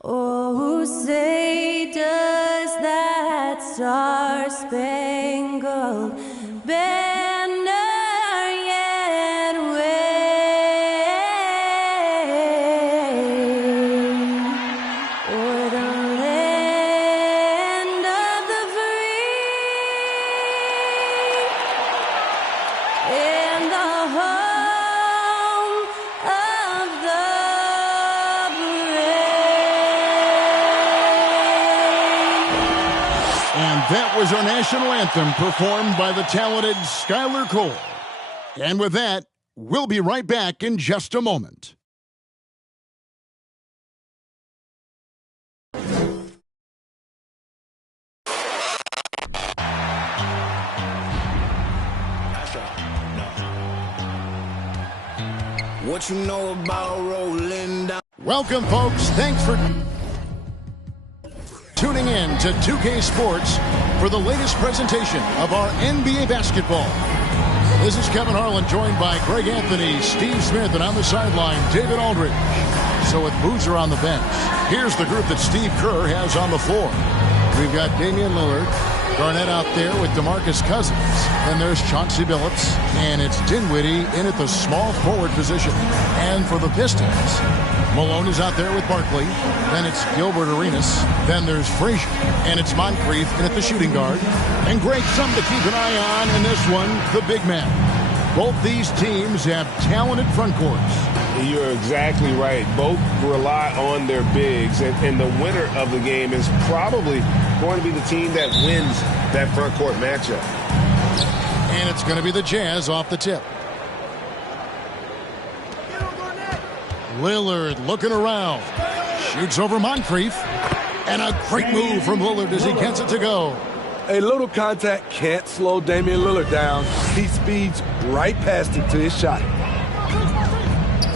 Oh, say does that star-spangled banner yet wave o'er the land of the free and the home of the That was our national anthem performed by the talented Skylar Cole. And with that, we'll be right back in just a moment. What you know about rolling down? Welcome, folks. Thanks for tuning in to 2K Sports for the latest presentation of our NBA basketball. This is Kevin Harlan, joined by Greg Anthony, Steve Smith, and on the sideline, David Aldridge. So with Boozer on the bench, here's the group that Steve Kerr has on the floor. We've got Damian Lillard, Garnett out there with DeMarcus Cousins. Then there's Chauncey Billups, and it's Dinwiddie in at the small forward position. And for the Pistons, Malone is out there with Barkley. Then it's Gilbert Arenas. Then there's Frazier. And it's Moncrief in at the shooting guard. And Greg, something to keep an eye on in this one, the big man. Both these teams have talented front courts. You're exactly right. Both rely on their bigs. And the winner of the game is probably going to be the team that wins that front court matchup. And it's going to be the Jazz off the tip. Lillard looking around. Shoots over Moncrief. And a great move from Lillard as he gets it to go. A little contact can't slow Damian Lillard down. He speeds right past him to his shot.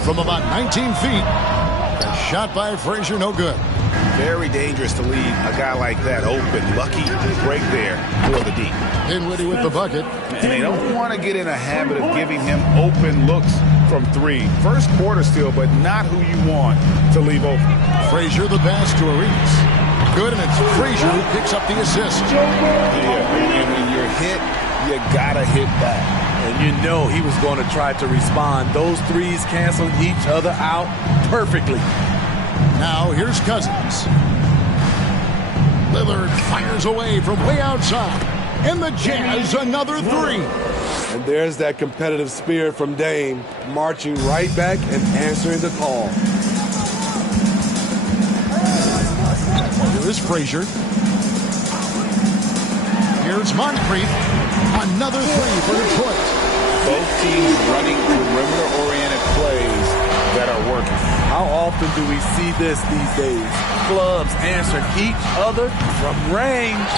From about 19 feet. A shot by Frazier, no good. Very dangerous to leave a guy like that open. Lucky break there for the D. Dinwiddie with the bucket. And they don't want to get in a habit of giving him open looks from three. First quarter still, but not who you want to leave open. Frazier the pass to Arenas. Good, and it's Frazier who picks up the assist. Yeah, and when you're hit, you gotta hit back. And you know he was going to try to respond. Those threes canceled each other out perfectly. Now here's Cousins. Lillard fires away from way outside. And the Jazz another three. And there's that competitive spirit from Dame, marching right back and answering the call. Here is Frazier. Here's Moncrief. Another three for Detroit. Both teams running perimeter-oriented plays that are working. How often do we see this these days? Clubs answering each other from range.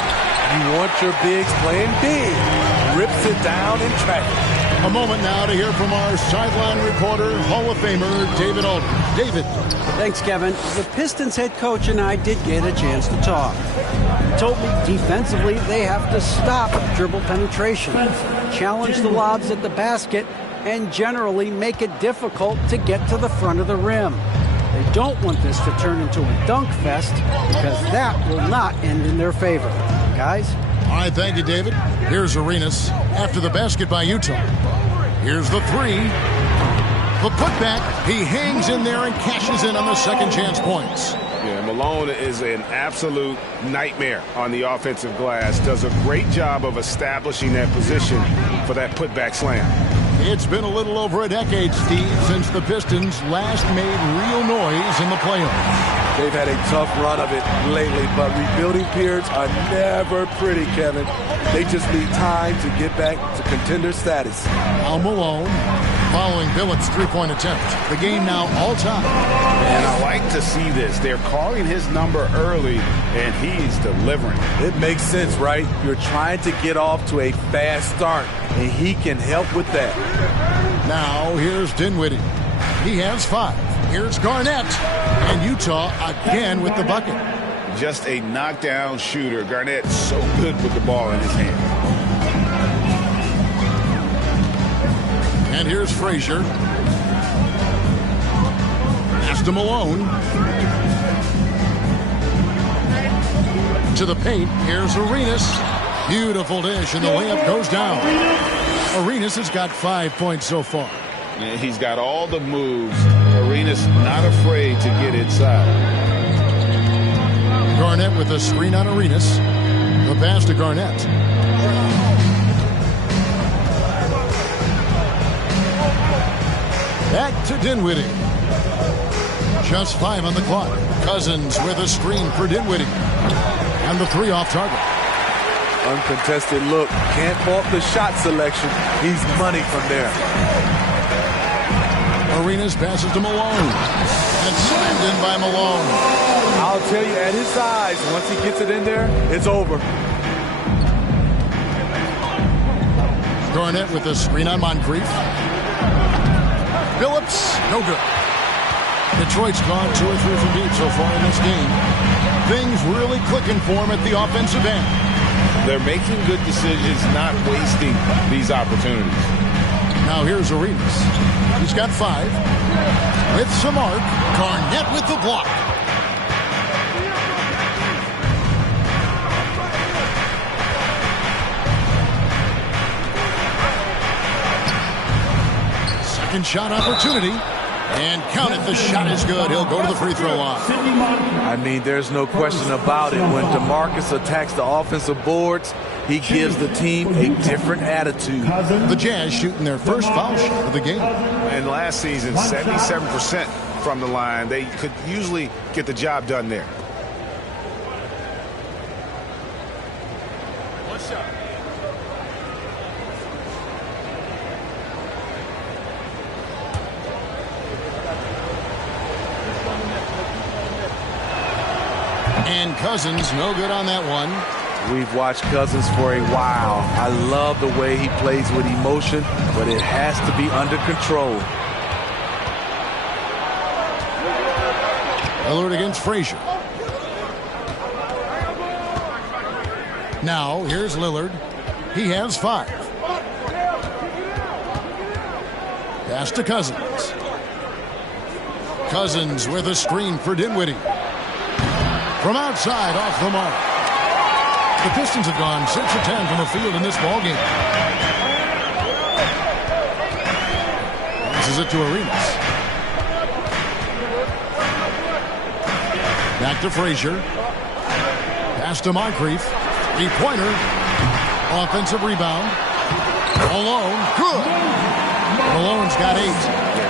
You want your bigs playing big. Rips it down in traffic. A moment now to hear from our sideline reporter, Hall of Famer, David Aldridge. David. Thanks, Kevin. The Pistons head coach and I did get a chance to talk. He told me defensively they have to stop dribble penetration, challenge the lobs at the basket, and generally make it difficult to get to the front of the rim. They don't want this to turn into a dunk fest because that will not end in their favor. Guys? All right, thank you, David. Here's Arenas after the basket by Utah. Here's the three. The putback. He hangs in there and cashes in on the second chance points. Yeah, Malone is an absolute nightmare on the offensive glass. Does a great job of establishing that position for that putback slam. It's been a little over a decade, Steve, since the Pistons last made real noise in the playoffs. They've had a tough run of it lately, but rebuilding periods are never pretty, Kevin. They just need time to get back to contender status. Now Malone following Billups' three-point attempt. The game now all-time. And I like to see this. They're calling his number early, and he's delivering. It makes sense, right? You're trying to get off to a fast start, and he can help with that. Now here's Dinwiddie. He has 5. Here's Garnett. And Utah again with the bucket. Just a knockdown shooter. Garnett so good with the ball in his hand. And here's Frazier. Pass to Malone. To the paint, here's Arenas. Beautiful dish, and the layup goes down. Arenas has got 5 points so far. Yeah, he's got all the moves. Arenas not afraid to get inside. Garnett with a screen on Arenas. The pass to Garnett. Back to Dinwiddie. Just 5 on the clock. Cousins with a screen for Dinwiddie. And the 3 off target. Uncontested look. Can't fault the shot selection. He's money from there. Arenas passes to Malone. And slammed in by Malone. I'll tell you, at his size, once he gets it in there, it's over. Garnett with a screen on Moncrief. Phillips, no good. Detroit's gone 2 or 3 from deep so far in this game. Things really clicking for him at the offensive end. They're making good decisions, not wasting these opportunities. Now here's Arenas. He's got 5. With some arc, Garnett with the block. Second shot opportunity. And count it, the shot is good. He'll go to the free throw line. I mean, there's no question about it. When DeMarcus attacks the offensive boards, he gives the team a different attitude. The Jazz shooting their first foul shot of the game. And last season, 77% from the line. They could usually get the job done there. And Cousins, no good on that one. We've watched Cousins for a while. I love the way he plays with emotion, but it has to be under control. Lillard against Frazier. Now, here's Lillard. He has 5. Pass to Cousins. Cousins with a screen for Dinwiddie. From outside, off the mark. The Pistons have gone 6 of 10 from the field in this ballgame. Passes it to Arenas. Back to Frazier. Pass to Moncrief. 3-pointer. Offensive rebound. Malone. Good. Malone's got 8.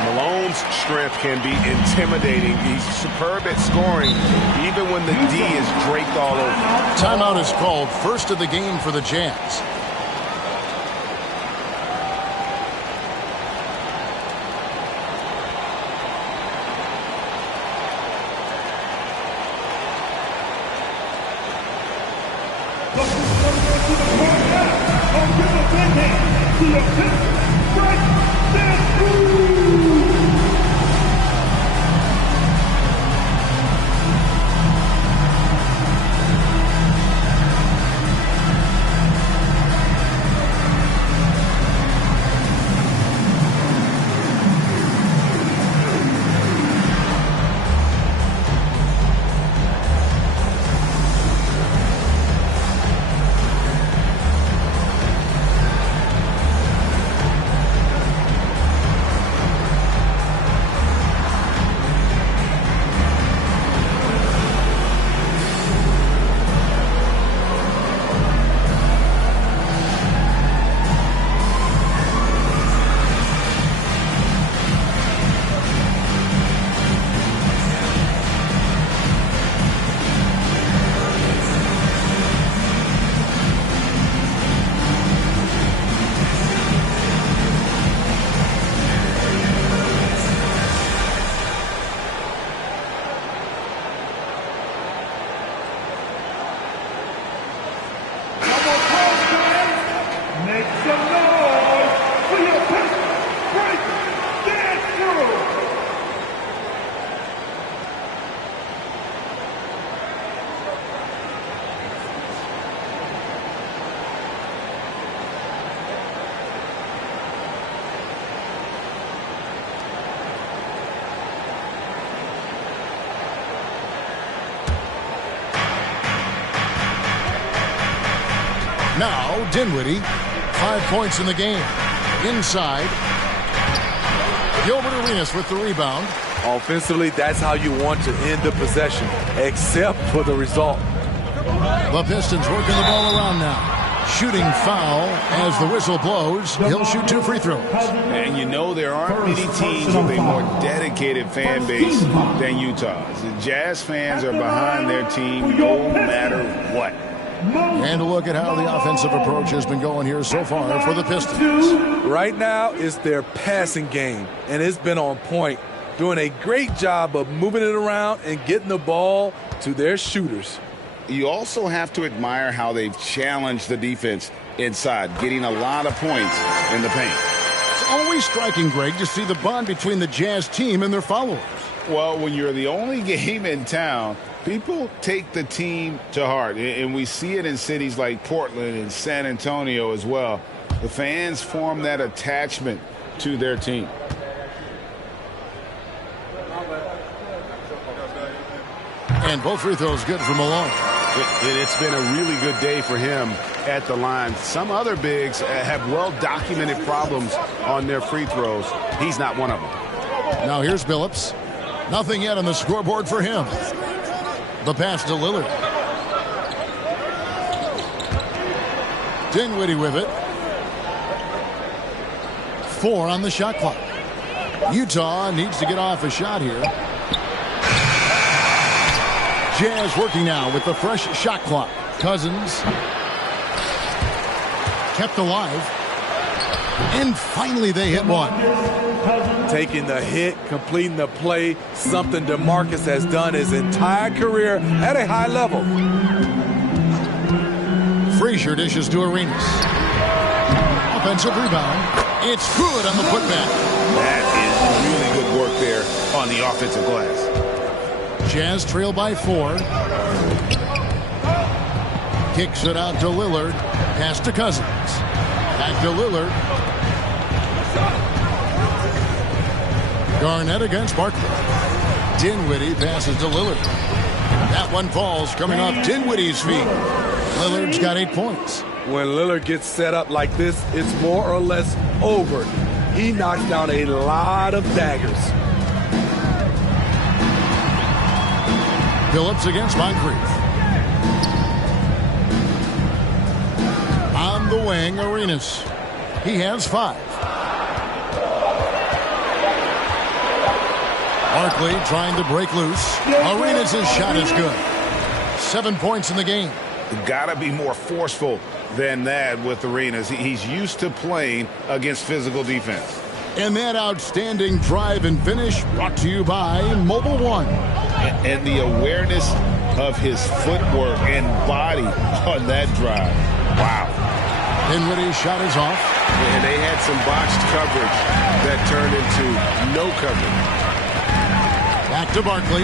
Malone's strength can be intimidating. He's superb at scoring, even when the D is draped all over. Timeout is called. First of the game for the Jazz. Now Dinwiddie, 5 points in the game. Inside, Gilbert Arenas with the rebound. Offensively, that's how you want to end the possession, except for the result. The Pistons working the ball around now. Shooting foul as the whistle blows. He'll shoot 2 free throws. And you know there aren't many teams with a more dedicated fan base than Utah's. The Jazz fans are behind their team no matter what. And a look at how the offensive approach has been going here so far for the Pistons. Right now, it's their passing game, and it's been on point, doing a great job of moving it around and getting the ball to their shooters. You also have to admire how they've challenged the defense inside, getting a lot of points in the paint. It's always striking, Greg, to see the bond between the Jazz team and their followers. Well, when you're the only game in town, people take the team to heart, and we see it in cities like Portland and San Antonio as well. The fans form that attachment to their team. And both free throws good for Malone. It's been a really good day for him at the line. Some other bigs have well-documented problems on their free throws. He's not one of them. Now here's Billups. Nothing yet on the scoreboard for him. The pass to Lillard. Dinwiddie with it. 4 on the shot clock. Utah needs to get off a shot here. Jazz working now with the fresh shot clock. Cousins kept alive. And finally they hit one. Taking the hit, completing the play, something DeMarcus has done his entire career at a high level. Frazier dishes to Arenas. Offensive rebound. It's good on the putback. That is really good work there on the offensive glass. Jazz trail by 4. Kicks it out to Lillard. Pass to Cousins. Back to Lillard. Garnett against Barkley. Dinwiddie passes to Lillard. That one falls coming off Dinwiddie's feet. Lillard's got 8 points. When Lillard gets set up like this, it's more or less over. He knocks down a lot of daggers. Phillips against Moncrief. On the wing, Arenas. He has 5. Barkley trying to break loose. Arenas' shot is good. 7 points in the game. Gotta be more forceful than that with Arenas. He's used to playing against physical defense. And that outstanding drive and finish brought to you by Mobile One. And the awareness of his footwork and body on that drive. Wow. Dinwiddie's shot is off. And they had some botched coverage that turned into no coverage. Back to Barkley.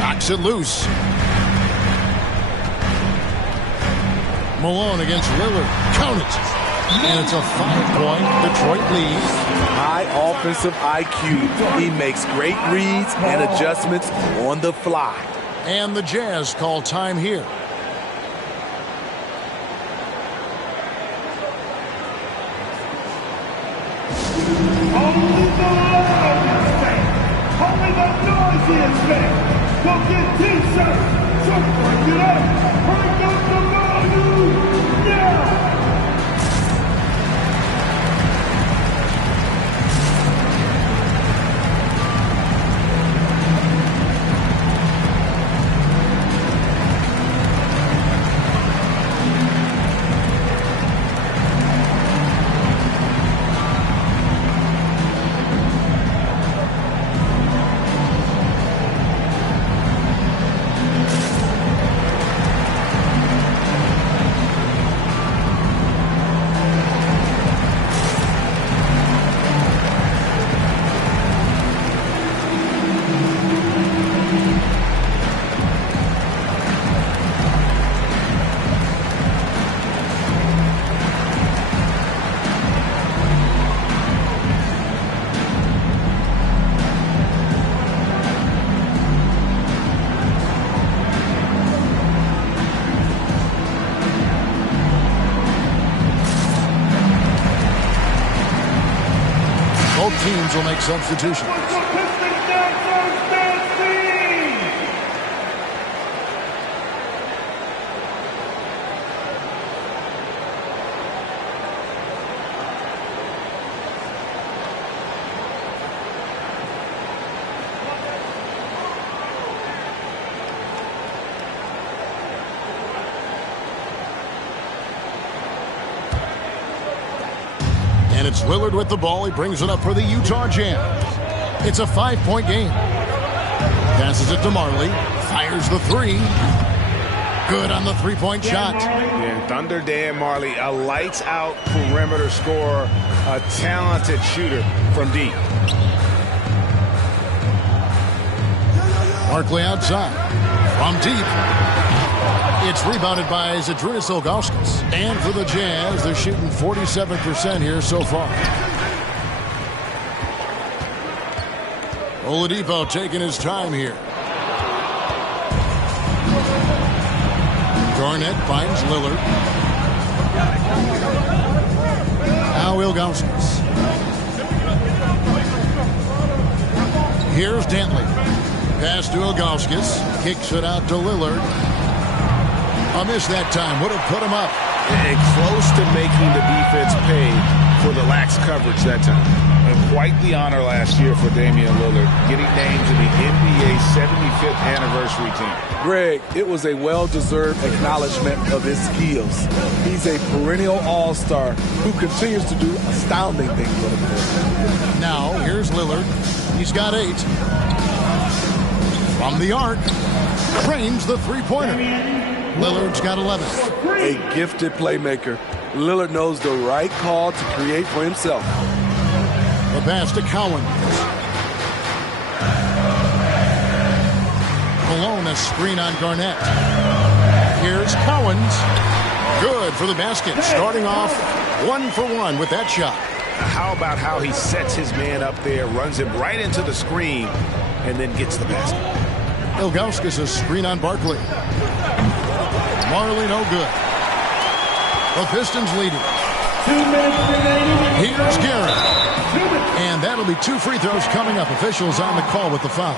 Knocks it loose. Malone against Lillard. Count it. And it's a 5-point Detroit lead. High offensive IQ. He makes great reads and adjustments on the fly. And the Jazz call time here. Only the loudest fans, only the noisiest fans will get t-shirts. So bring it up. Bring up the volume now. Pistons will make substitutions. And it's Lillard with the ball. He brings it up for the Utah Jazz. It's a 5-point game. Passes it to Marley. Fires the three. Good on the three-point shot. Yeah, Thunder Dan Marley, a lights-out perimeter scorer, a talented shooter from deep. Barkley outside. From deep. It's rebounded by Zydrunas Ilgauskas. And for the Jazz, they're shooting 47% here so far. Oladipo taking his time here. Garnett finds Lillard. Now Ilgauskas. Here's Dantley. Pass to Ilgauskas. Kicks it out to Lillard. A miss that time. Would have put him up. And close to making the defense pay for the lax coverage that time. And quite the honor last year for Damian Lillard, getting named to the NBA 75th anniversary team. Greg, it was a well-deserved acknowledgement of his skills. He's a perennial all-star who continues to do astounding things for the team. Now, here's Lillard. He's got 8. From the arc, trains the three-pointer. Lillard's got 11. A gifted playmaker. Lillard knows the right call to create for himself. The pass to Cowan. Malone, a screen on Garnett. Here's Cowens. Good for the basket. Starting off 1 for 1 with that shot. How about how he sets his man up there, runs him right into the screen, and then gets the basket. Ilgauskas, a screen on Barkley. Marley, no good. The Pistons leading. 2 minutes remaining. Here's Garrett. And that'll be 2 free throws coming up. Officials on the call with the foul.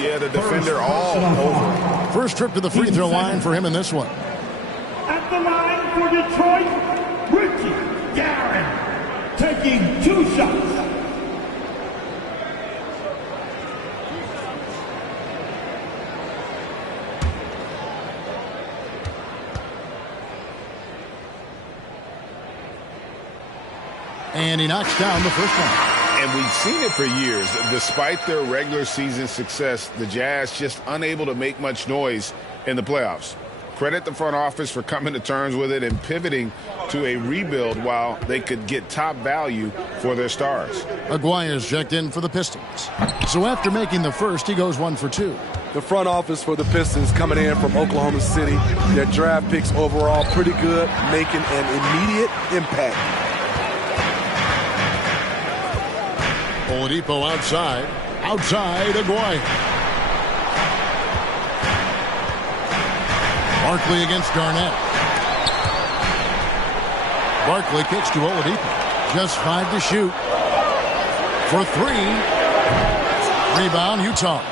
Yeah, the defender all over. First trip to the free throw line for him in this one. At the line for Detroit, Richie Garrett taking 2 shots. And he knocks down the first one. And we've seen it for years. Despite their regular season success, the Jazz just unable to make much noise in the playoffs. Credit the front office for coming to terms with it and pivoting to a rebuild while they could get top value for their stars. Aguirre's checked in for the Pistons. So after making the first, he goes 1 for 2. The front office for the Pistons coming in from Oklahoma City. Their draft picks overall pretty good, making an immediate impact. Oladipo outside. Outside, Aguirre. Barkley against Garnett. Barkley kicks to Oladipo. Just 5 to shoot. For 3. Rebound, Utah.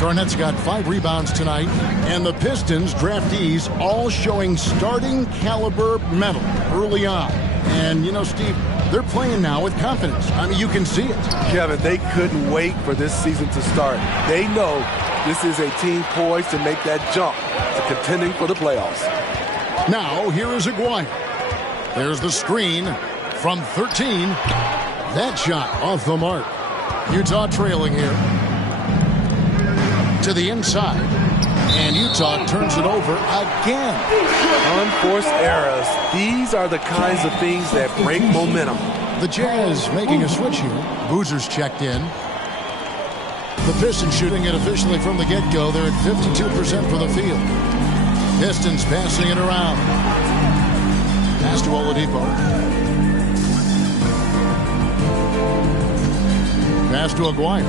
Garnett's got 5 rebounds tonight. And the Pistons draftees all showing starting caliber metal early on. And, you know, Steve, they're playing now with confidence. I mean, you can see it. Kevin, they couldn't wait for this season to start. They know this is a team poised to make that jump to contending for the playoffs. Now, here is Aguirre. There's the screen from 13. That shot off the mark. Utah trailing here. To the inside. And Utah turns it over again. Unforced errors. These are the kinds of things that break momentum. The Jazz making a switch here. Boozer's checked in. The Pistons shooting it officially from the get-go. They're at 52% for the field. Pistons passing it around. Pass to Oladipo. Pass to Aguirre.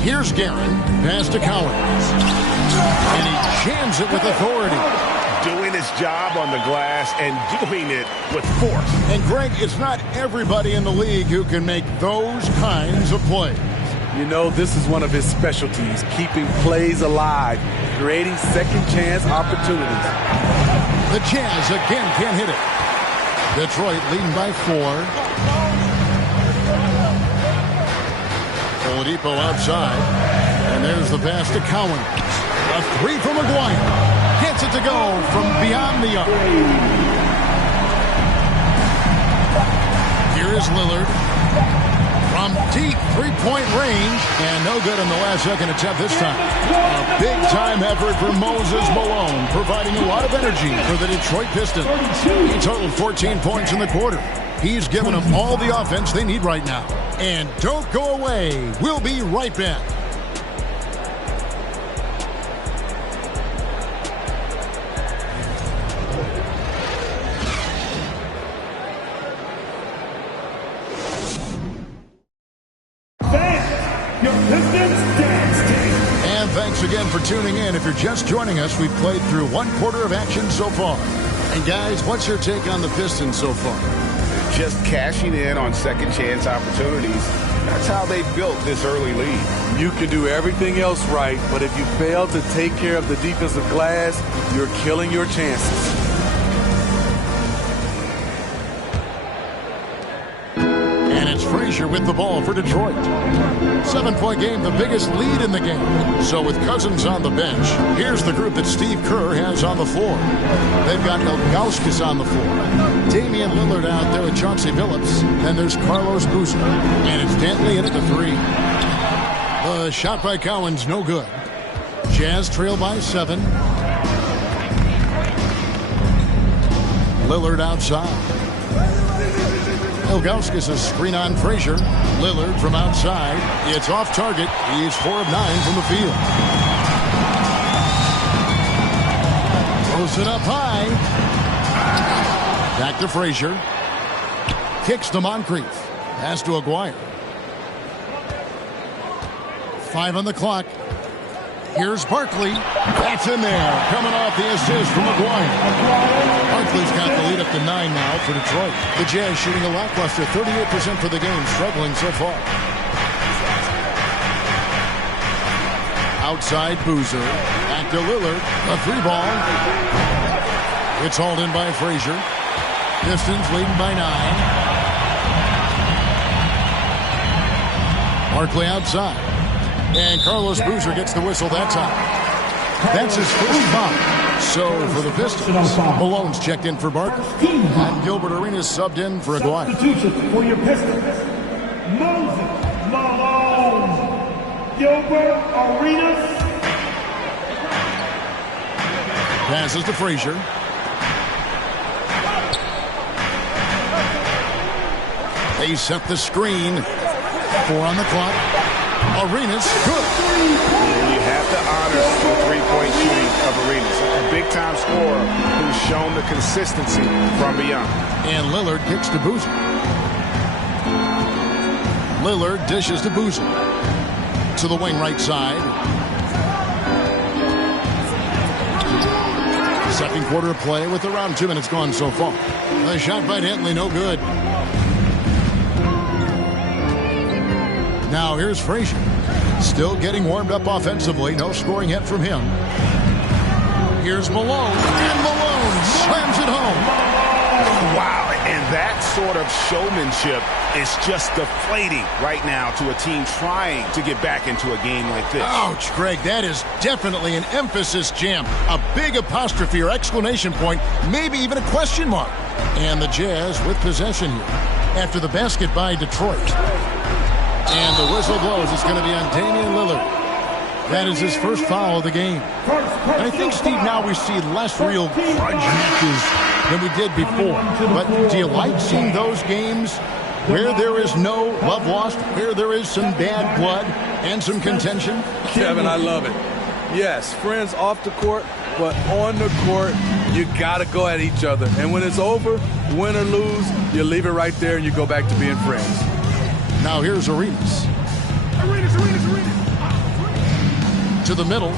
Here's Guerin. Pass to Cowens. And he jams it with authority. Doing tremendous job on the glass and doing it with force. And, Greg, it's not everybody in the league who can make those kinds of plays. You know, this is one of his specialties, keeping plays alive, creating second-chance opportunities. The Jazz again can't hit it. Detroit leading by 4. Oladipo outside. And there's the pass to Cowan. A 3 from McGuire. Gets it to go from beyond the arc. Here is Lillard. From deep three-point range. And no good in the last second attempt this time. A big-time effort for Moses Malone, providing a lot of energy for the Detroit Pistons. He totaled 14 points in the quarter. He's given them all the offense they need right now. And don't go away. We'll be right back. And thanks again for tuning in. If you're just joining us, we've played through 1/4 of action so far. And guys, what's your take on the Pistons so far? Just cashing in on second chance opportunities. That's how they built this early lead. You can do everything else right, but if you fail to take care of the defensive glass, you're killing your chances. And it's Frazier with the ball for Detroit. 7-point game, the biggest lead in the game. So with Cousins on the bench, here's the group that Steve Kerr has on the floor. They've got Ilgauskas on the floor. Damian Lillard out there with Chauncey Billups. Then there's Carlos Boozer. And it's Dantley in at the 3. The shot by Cowan's no good. Jazz trail by 7. Lillard outside. Ilgauskas a screen on Frazier. Lillard from outside. It's off target. He's 4 of 9 from the field. Throws it up high. Back to Frazier. Kicks to Moncrief. Pass to Aguirre. 5 on the clock. Here's Barkley. That's in there. Coming off the assist from Aguirre. Barkley's got the lead up to 9 now for Detroit. The Jazz shooting a lackluster 38% for the game, struggling so far. Outside Boozer. Back to Lillard. A 3-ball. It's hauled in by Frazier. Pistons leading by 9. Barkley outside. And Carlos Boozer gets the whistle that time. That's his first foul. So for the Pistons, Malone's checked in for Barkley. And Gilbert Arenas subbed in for Aguirre. Substitution for your Pistons. Moses Malone. Gilbert Arenas. Passes to Frazier. They set the screen. 4 on the clock. Arenas, good. You have to honor the three-point shooting of Arenas. A big-time scorer who's shown the consistency from beyond. And Lillard kicks to Boozer. Lillard dishes to Boozer. To the wing right side. Second quarter of play with around 2 minutes gone so far. The shot by Dantley, no good. Now here's Frazier. Still getting warmed up offensively. No scoring yet from him. Here's Malone. And Malone slams it home. Wow, and that sort of showmanship is just deflating right now to a team trying to get back into a game like this. Ouch, Greg, that is definitely an emphasis jam. A big apostrophe or exclamation point, maybe even a question mark. And the Jazz with possession here after the basket by Detroit. And the whistle blows. It's going to be on Damian Lillard. That is his first foul of the game. And I think, Steve, now we see less real grudge matches than we did before. But do you like seeing those games where there is no love lost, where there is some bad blood and some contention? Kevin, I love it. Yes, friends off the court, but on the court, you got to go at each other. And when it's over, win or lose, you leave it right there and you go back to being friends. Now here's Arenas. To the middle.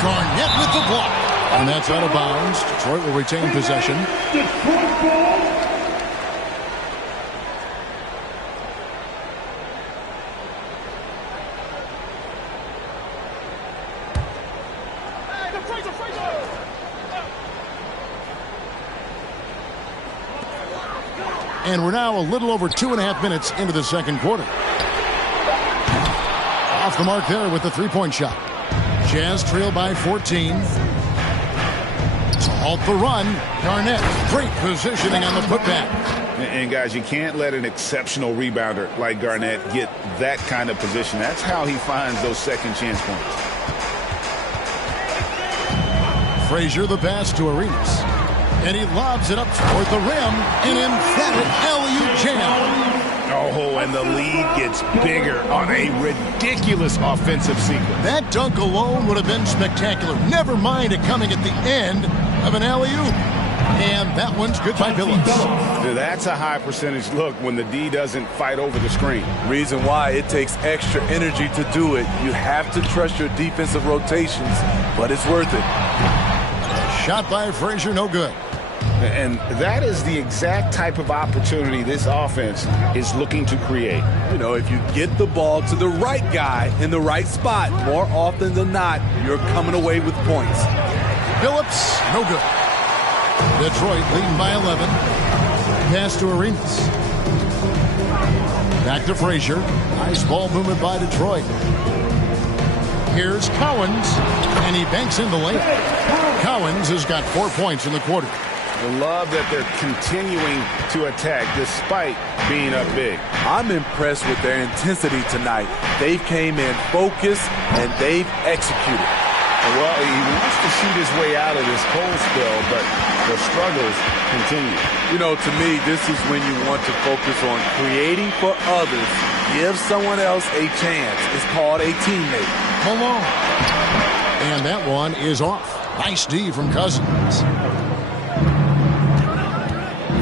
Garnett with the block. And that's out of bounds. Detroit will retain possession. Detroit ball. And we're now a little over 2.5 minutes into the second quarter. Off the mark there with the three-point shot. Jazz trail by 14. To halt the run, Garnett. Great positioning on the putback. And guys, you can't let an exceptional rebounder like Garnett get that kind of position. That's how he finds those second chance points. Frazier the pass to Arenas. And he lobs it up toward the rim. An emphatic alley-oop jam. Oh, and the lead gets bigger on a ridiculous offensive sequence. That dunk alone would have been spectacular. Never mind it coming at the end of an alley-oop. And that one's good by Billups. That's a high percentage look when the D doesn't fight over the screen. Reason why it takes extra energy to do it. You have to trust your defensive rotations, but it's worth it. Shot by Frazier, no good. And that is the exact type of opportunity this offense is looking to create. You know, if you get the ball to the right guy in the right spot, more often than not, you're coming away with points. Billups, no good. Detroit leading by 11. Pass to Arenas. Back to Frazier. Nice ball movement by Detroit. Here's Cowens, and he banks in the layup. Cowens has got 4 points in the quarter. I love that they're continuing to attack despite being up big. I'm impressed with their intensity tonight. They came in focused, and they've executed. Well, he wants to shoot his way out of this cold spell, but the struggles continue. You know, to me, this is when you want to focus on creating for others. Give someone else a chance. It's called a teammate. Malone. And that one is off. Nice D from Cousins.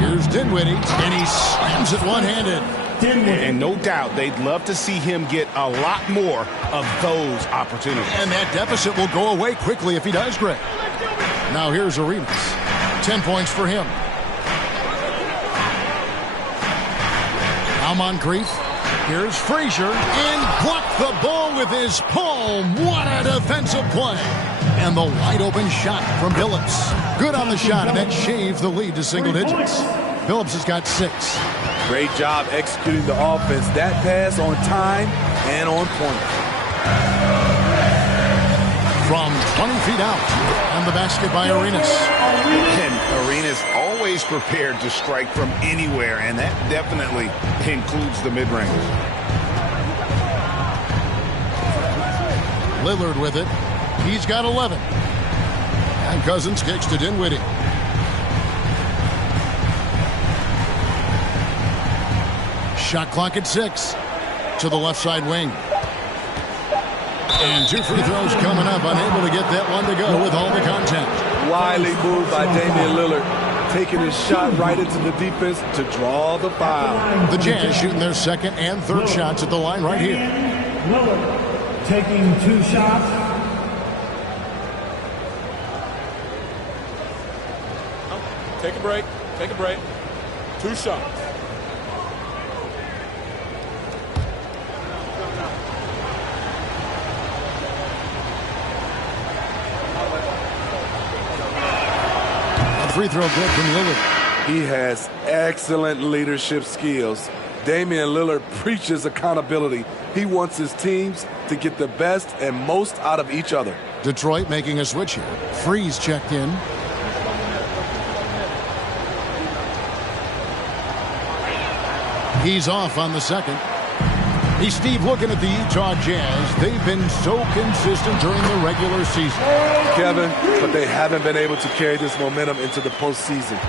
Here's Dinwiddie, and he slams it one-handed. And no doubt they'd love to see him get a lot more of those opportunities. And that deficit will go away quickly if he does, Greg. Now here's Arenas. 10 points for him. Now Moncrief. Here's Frazier, and blocked the ball with his palm. What a defensive play. And the wide-open shot from Billups. Good on the shot, and that shaved the lead to single digits. Billups has got 6. Great job executing the offense. That pass on time and on point. From 20 feet out, and the basket by Arenas. And Arenas always prepared to strike from anywhere, and that definitely includes the mid-range. Lillard with it. He's got 11. And Cousins kicks to Dinwiddie. Shot clock at 6. To the left side wing. And 2 free throws coming up. Unable to get that one to go with all the contact. Wily move by Damian Lillard. Taking his shot right into the defense to draw the foul. The Jazz shooting their second and third shots at the line right here. Lillard taking 2 shots. Take a break. Take a break. 2 shots. A free throw good from Lillard. He has excellent leadership skills. Damian Lillard preaches accountability. He wants his teams to get the best and most out of each other. Detroit making a switch here. Freeze checked in. He's off on the second. Hey, Steve, looking at the Utah Jazz, they've been so consistent during the regular season. Kevin, but they haven't been able to carry this momentum into the postseason.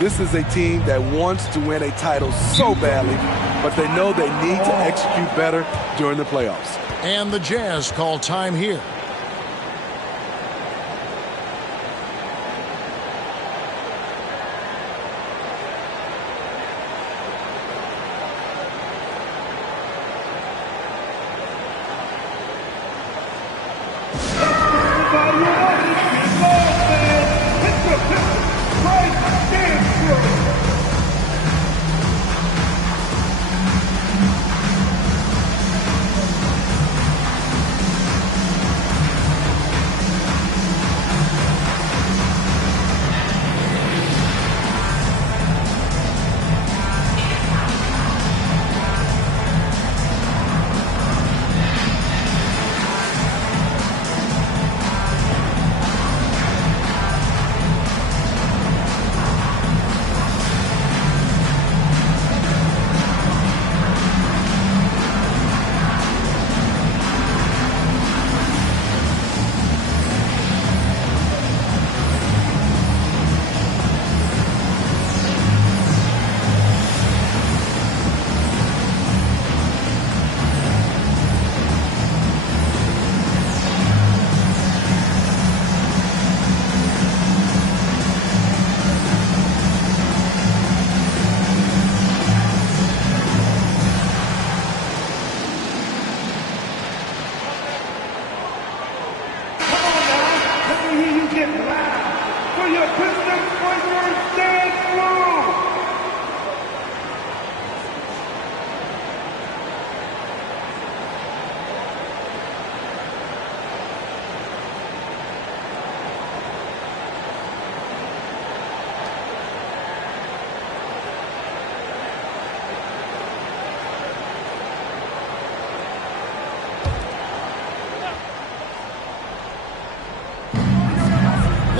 This is a team that wants to win a title so badly, but they know they need to execute better during the playoffs. And the Jazz call time here.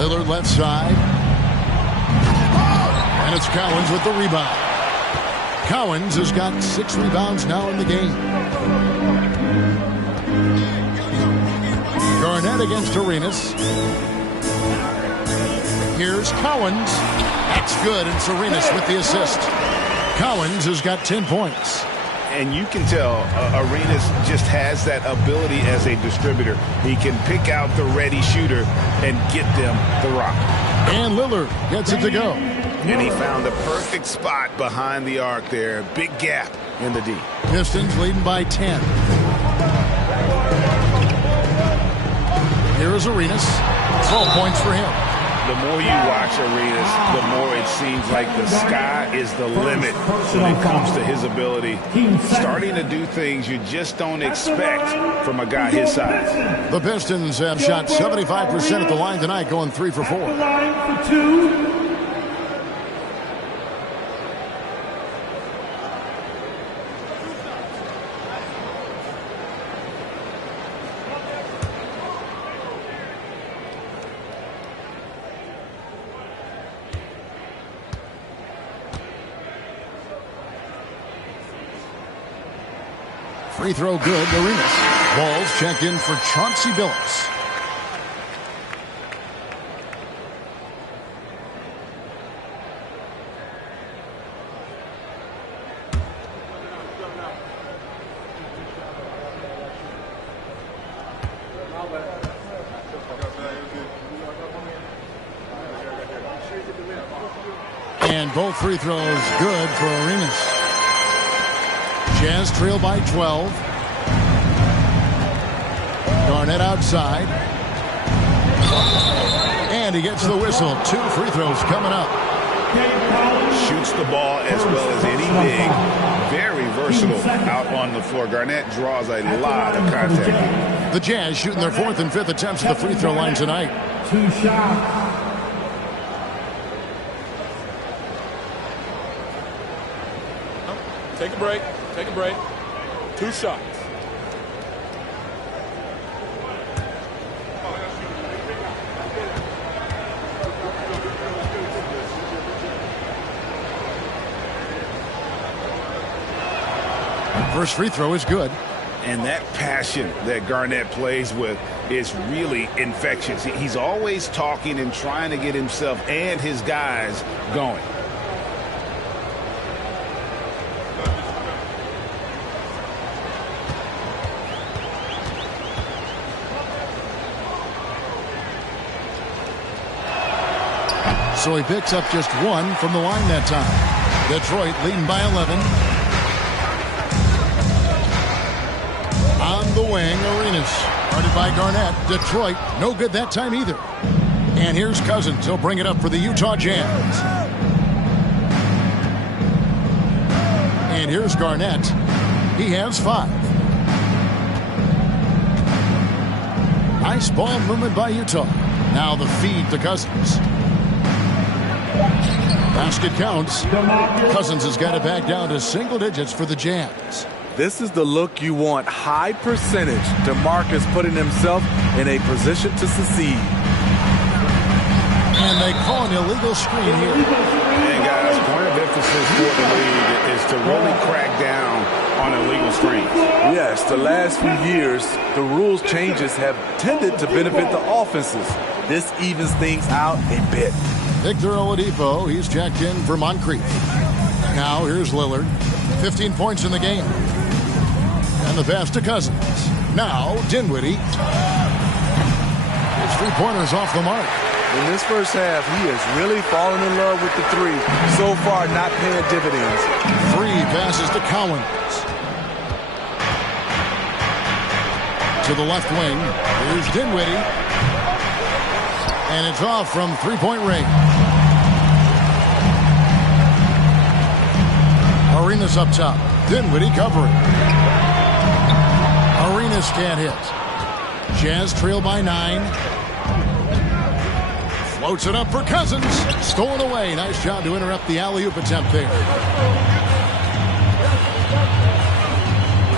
Lillard left side. And it's Cowens with the rebound. Cowens has got 6 rebounds now in the game. Garnett against Arenas. Here's Cowens. That's good, and Arenas with the assist. Cowens has got 10 points. And you can tell Arenas just has that ability as a distributor. He can pick out the ready shooter and get them the rock. And Lillard gets it to go. And he found the perfect spot behind the arc there. Big gap in the D. Pistons leading by 10. Here is Arenas. 12 points for him. The more you watch Arenas, the more it seems like the sky is the limit when it comes to his ability. Starting to do things you just don't expect from a guy his size. The Pistons have shot 75% at the line tonight, going 3 for 4. Line for 2. Free throw good, Arenas. Balls checked in for Chauncey Billups. And both free throws good for Arenas. Jazz trail by 12. Garnett outside. And he gets the whistle. 2 free throws coming up. Shoots the ball as well as any big. Very versatile out on the floor. Garnett draws a lot of contact. The Jazz shooting their 4th and 5th attempts at the free throw line tonight. 2 shots. Take a break. Take a break. 2 shots. First free throw is good. And that passion that Garnett plays with is really infectious. He's always talking and trying to get himself and his guys going. So he picks up just 1 from the line that time. Detroit leading by 11. On the wing, Arenas. Guarded by Garnett. Detroit, no good that time either. And here's Cousins. He'll bring it up for the Utah Jazz. And here's Garnett. He has 5. Nice ball movement by Utah. Now the feed to Cousins. Basket counts. Cousins has got it back down to single digits for the Jazz. This is the look you want. High percentage. DeMarcus putting himself in a position to succeed. And they call an illegal screen here. And guys, point of emphasis for the league is to really crack down on illegal screens. Yes, the last few years, the rules changes have tended to benefit the offenses. This evens things out a bit. Victor Oladipo, he's checked in for Moncrief. Now here's Lillard. 15 points in the game. And the pass to Cousins. Now Dinwiddie. His 3-pointer's off the mark. In this first half, he has really fallen in love with the 3. So far, not paying dividends. 3 passes to Cowens. To the left wing. Here's Dinwiddie. And it's off from 3-point range. Arenas up top. Dinwiddie covering. Arenas can't hit. Jazz trail by 9. Floats it up for Cousins. Stolen away. Nice job to interrupt the alley-oop attempt there.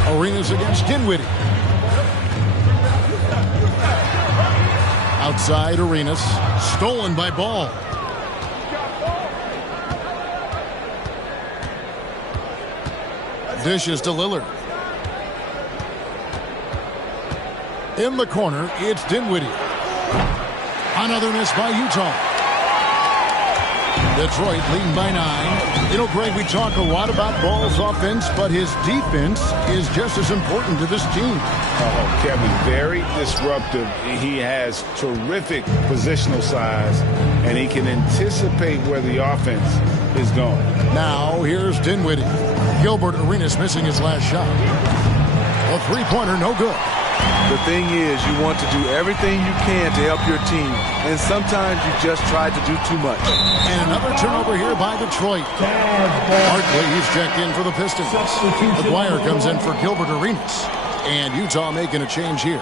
Arenas against Dinwiddie. Outside Arenas. Stolen by Ball. Dishes to Lillard. In the corner, it's Dinwiddie. Another miss by Utah. Detroit leading by 9. You know, Greg, we talk a lot about Ball's offense, but his defense is just as important to this team. Oh, Kevin, very disruptive. He has terrific positional size, and he can anticipate where the offense is going. Now, here's Dinwiddie. Gilbert Arenas missing his last shot. A three-pointer, no good. The thing is, you want to do everything you can to help your team, and sometimes you just try to do too much. And another turnover here by Detroit. Barkley, he's checked in for the Pistons. McGuire comes in for Gilbert Arenas. And Utah making a change here.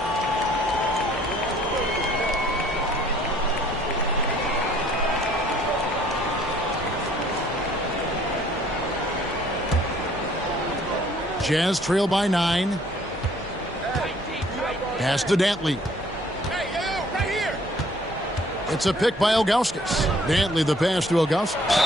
Jazz trail by 9. Pass to Dantley. It's a pick by Ilgauskas. Dantley the pass to Ilgauskas.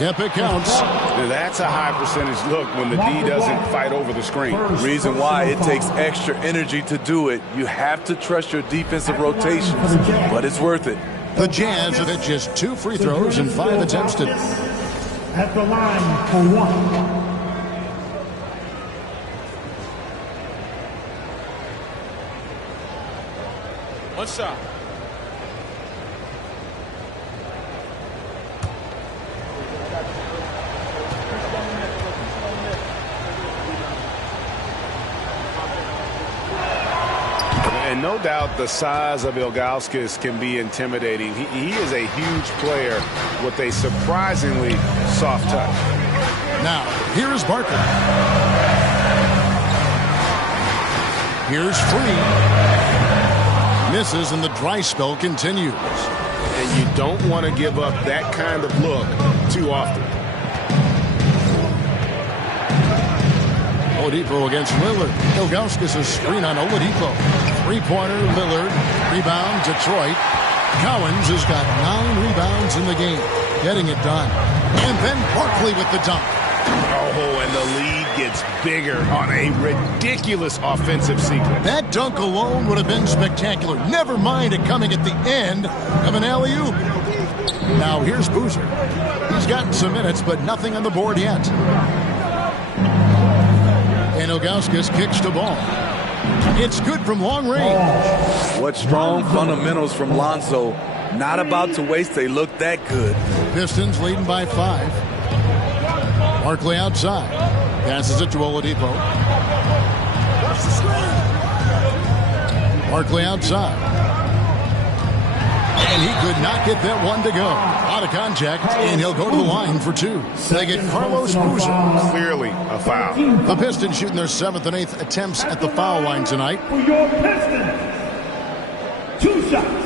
Yep, it counts. Now that's a high percentage look when the D doesn't fight over the screen. Reason why it takes extra energy to do it. You have to trust your defensive rotations, but it's worth it. The Jazz have hit just 2 free throws and 5 attempts today. At the line for 1. One shot. And no doubt the size of Ilgauskas can be intimidating. He is a huge player with a surprisingly soft touch. Now, here's Barker. Here's Free. Misses and the dry spell continues. And you don't want to give up that kind of look too often. Oladipo against Lillard. Ilgauskas' screen on Oladipo. Three-pointer, Lillard. Rebound, Detroit. Cowens has got 9 rebounds in the game. Getting it done. And then Barkley with the dunk. Oh, and the lead gets bigger on a ridiculous offensive sequence. That dunk alone would have been spectacular. Never mind it coming at the end of an alley-oop. Now here's Boozer. He's gotten some minutes, but nothing on the board yet. And Ilgauskas kicks the ball. It's good from long range. What strong fundamentals from Lonzo. Not about to waste a look that good. Pistons leading by 5. Barkley outside. Passes it to Oladipo. Barkley outside. And he could not get that one to go. Out of contact, and he'll go to the line for 2. They get Carlos Boozer. Clearly a foul. The Pistons shooting their 7th and 8th attempts at the foul line tonight. For your Pistons, 2 shots.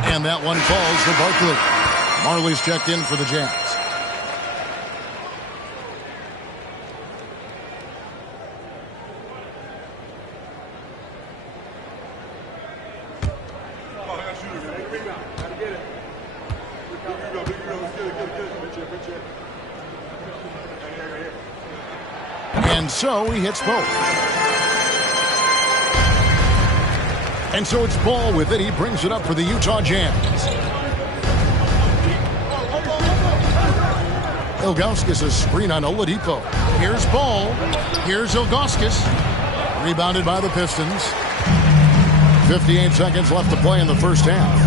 And that one falls for Barkley. Marley's checked in for the Jazz. And so he hits both. And so it's Ball with it. He brings it up for the Utah Jazz. Ilgauskas' screen on Oladipo. Here's Ball. Here's Ilgauskas. Rebounded by the Pistons. 58 seconds left to play in the first half.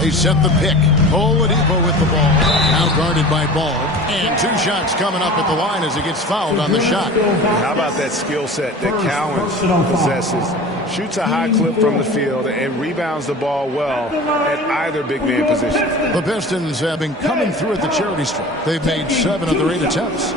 They set the pick. Oladipo with the ball. Now guarded by Ball. And 2 shots coming up at the line as he gets fouled on the shot. How about that skill set that Cowens possesses? Shoots a high clip from the field and rebounds the ball well at either big man position. The Pistons have been coming through at the charity stripe. They've made 7 of their 8 attempts.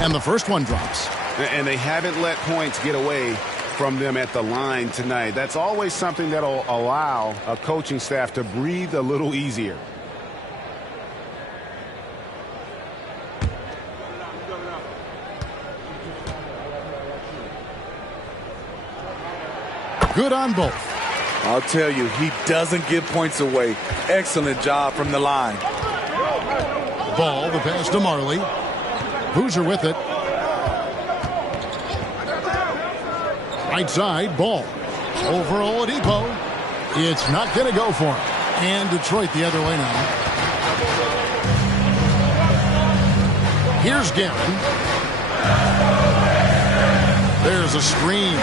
And the first one drops. And they haven't let points get away from them at the line tonight. That's always something that'll allow a coaching staff to breathe a little easier. Good on both. I'll tell you, he doesn't give points away. Excellent job from the line. Ball, the pass to Marley. Boozer with it. Right side, Ball. Over Oladipo. It's not going to go for him. And Detroit the other way now. Here's Guerin. There's a screen.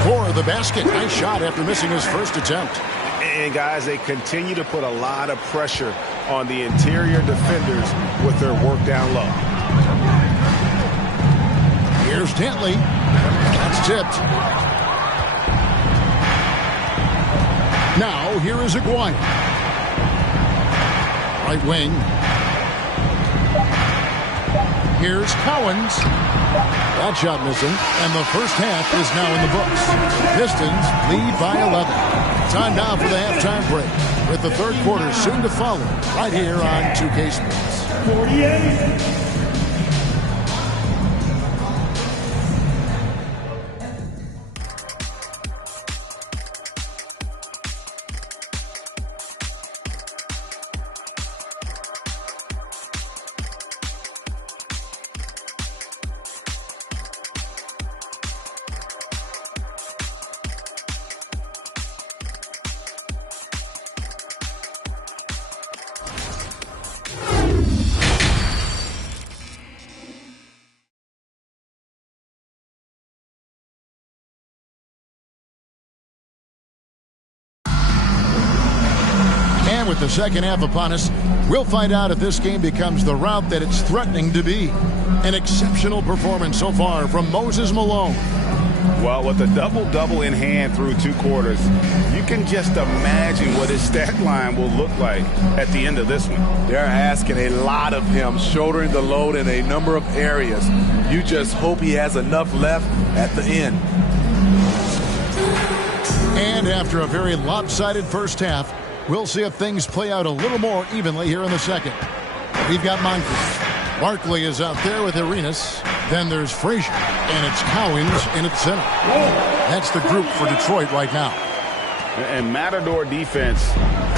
Score the basket. Nice shot after missing his first attempt. And guys, they continue to put a lot of pressure on the interior defenders with their work down low. Here's Dantley. That's tipped. Now here is Aguirre. Right wing. Here's Cowens. That shot missing. And the first half is now in the books. Pistons lead by 11. Time now for the halftime break, with the third quarter soon to follow right here on 2K Sports. 48. With the second half upon us, we'll find out if this game becomes the route that it's threatening to be. An exceptional performance so far from Moses Malone. Well, with a double-double in hand through 2 quarters, you can just imagine what his stat line will look like at the end of this one. They're asking a lot of him, shouldering the load in a number of areas. You just hope he has enough left at the end. And after a very lopsided first half, we'll see if things play out a little more evenly here in the second. We've got Moncrief. Barkley is out there with Arenas. Then there's Frazier. And it's Cowens in at center. That's the group for Detroit right now. And Matador defense,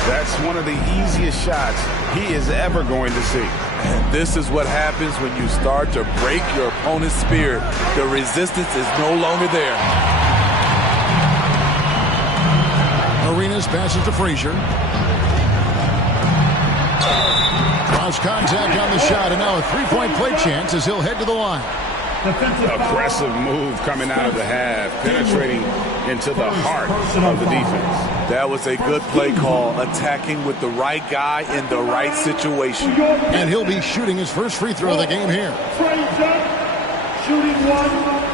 that's one of the easiest shots he is ever going to see. And this is what happens when you start to break your opponent's spirit. The resistance is no longer there. Arenas passes to Frazier. Draws contact on the shot, and now a three-point play chance as he'll head to the line. Aggressive move coming out of the half, penetrating into the heart of the defense. That was a good play call, attacking with the right guy in the right situation. And he'll be shooting his first free throw of the game here. Frazier, shooting one.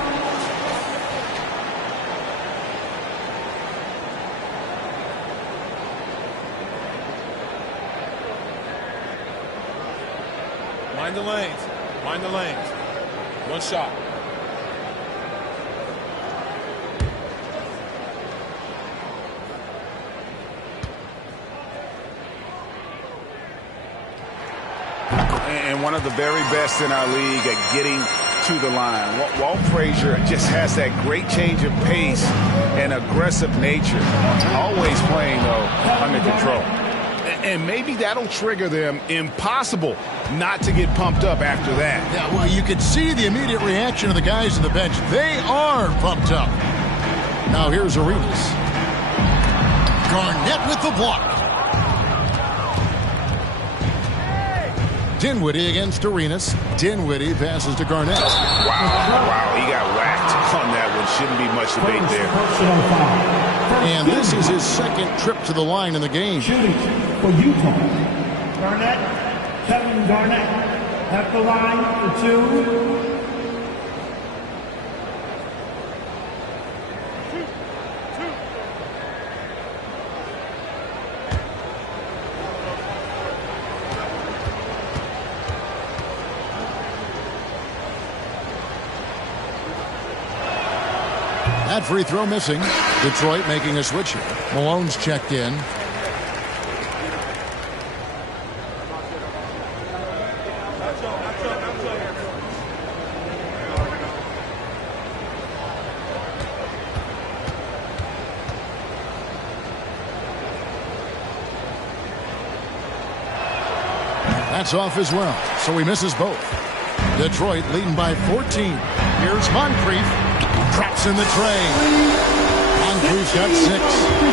Mind the lanes. Mind the lanes. One shot. And one of the very best in our league at getting to the line. Walt Frazier just has that great change of pace and aggressive nature. Always playing, though, under control. And maybe that'll trigger them. Impossible not to get pumped up after that. Yeah, well, you could see the immediate reaction of the guys on the bench. They are pumped up. Now here's Arenas. Garnett with the block. Dinwiddie against Arenas. Dinwiddie passes to Garnett. Wow, he got whacked on that one. Shouldn't be much debate there. And this is his second trip to the line in the game. Shooting for Utah. Garnett, Kevin Garnett at the line for 2. That free throw missing. Detroit making a switch here. Malone's checked in. That's off as well, so he misses both. Detroit leading by 14. Here's Moncrief. Traps in the tray. Moncrief's got 6.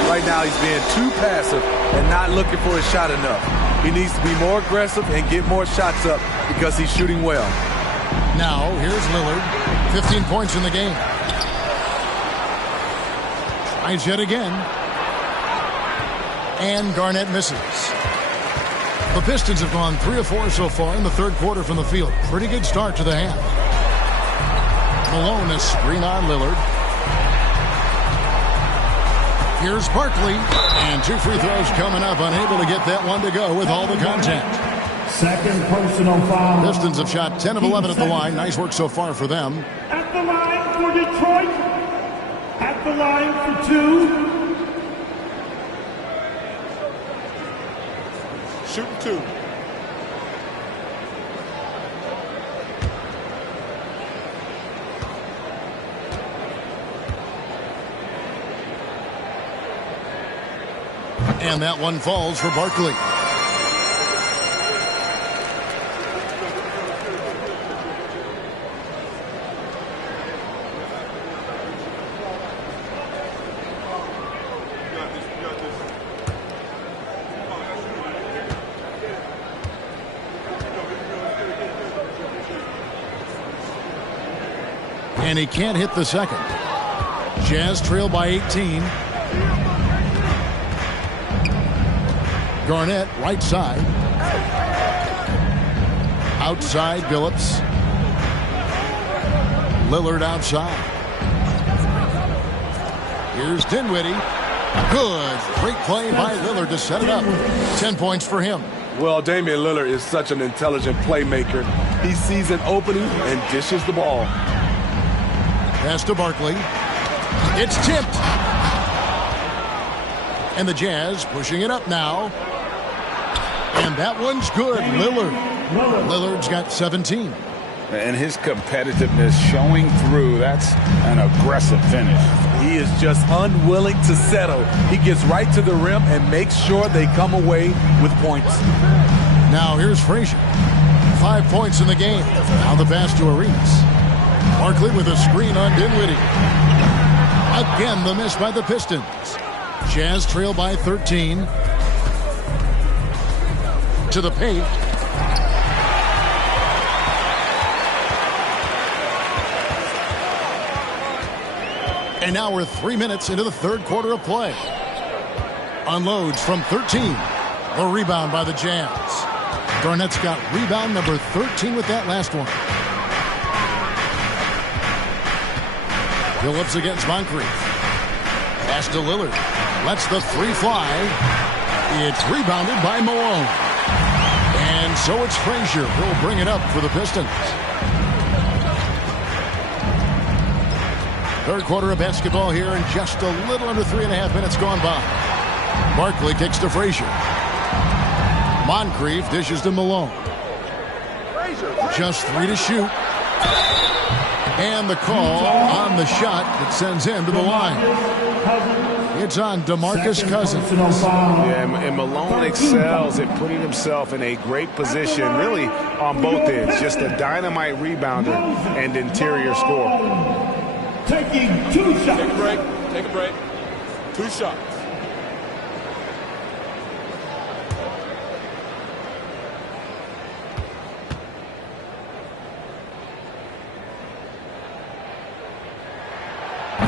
Right now he's being too passive and not looking for his shot enough. He needs to be more aggressive and get more shots up because he's shooting well. Now here's Lillard. 15 points in the game. Tries yet again. And Garnett misses. The Pistons have gone 3 of 4 so far in the third quarter from the field. Pretty good start to the half. Malone, a screen on Lillard. Here's Barkley. And 2 free throws coming up. Unable to get that one to go with all the contact. Second personal foul. Pistons have shot 10 of 11 at the line. Nice work so far for them. At the line for Detroit. At the line for 2. Shooting 2. And that one falls for Barkley. And he can't hit the second. Jazz trail by 18. Garnett, right side. Outside, Billups. Lillard outside. Here's Dinwiddie. Good. Great play by Lillard to set it up. 10 points for him. Well, Damian Lillard is such an intelligent playmaker. He sees an opening and dishes the ball. Pass to Barkley. It's tipped. And the Jazz pushing it up now. And that one's good. Lillard's got 17. And his competitiveness showing through. That's an aggressive finish. He is just unwilling to settle. He gets right to the rim and makes sure they come away with points. Now here's Frazier. 5 points in the game. Now the pass to Arenas. Barkley with a screen on Dinwiddie. Again, the miss by the Pistons. Jazz trail by 13. To the paint. And now we're 3 minutes into the third quarter of play. Unloads from 13. A rebound by the Jazz. Garnett's got rebound number 13 with that last one. Billups against Moncrief. Pass to Lillard. Lets the 3 fly. It's rebounded by Malone. And so it's Frazier. He'll bring it up for the Pistons. Third quarter of basketball here, and just a little under 3.5 minutes gone by. Barkley kicks to Frazier. Moncrief dishes to Malone. Just 3 to shoot. And the call on the shot that sends him to the line. It's on DeMarcus Cousins. Yeah, and Malone excels at putting himself in a great position, really on both ends. Just a dynamite rebounder and interior scorer. Taking 2 shots. Take a break. Take a break. 2 shots.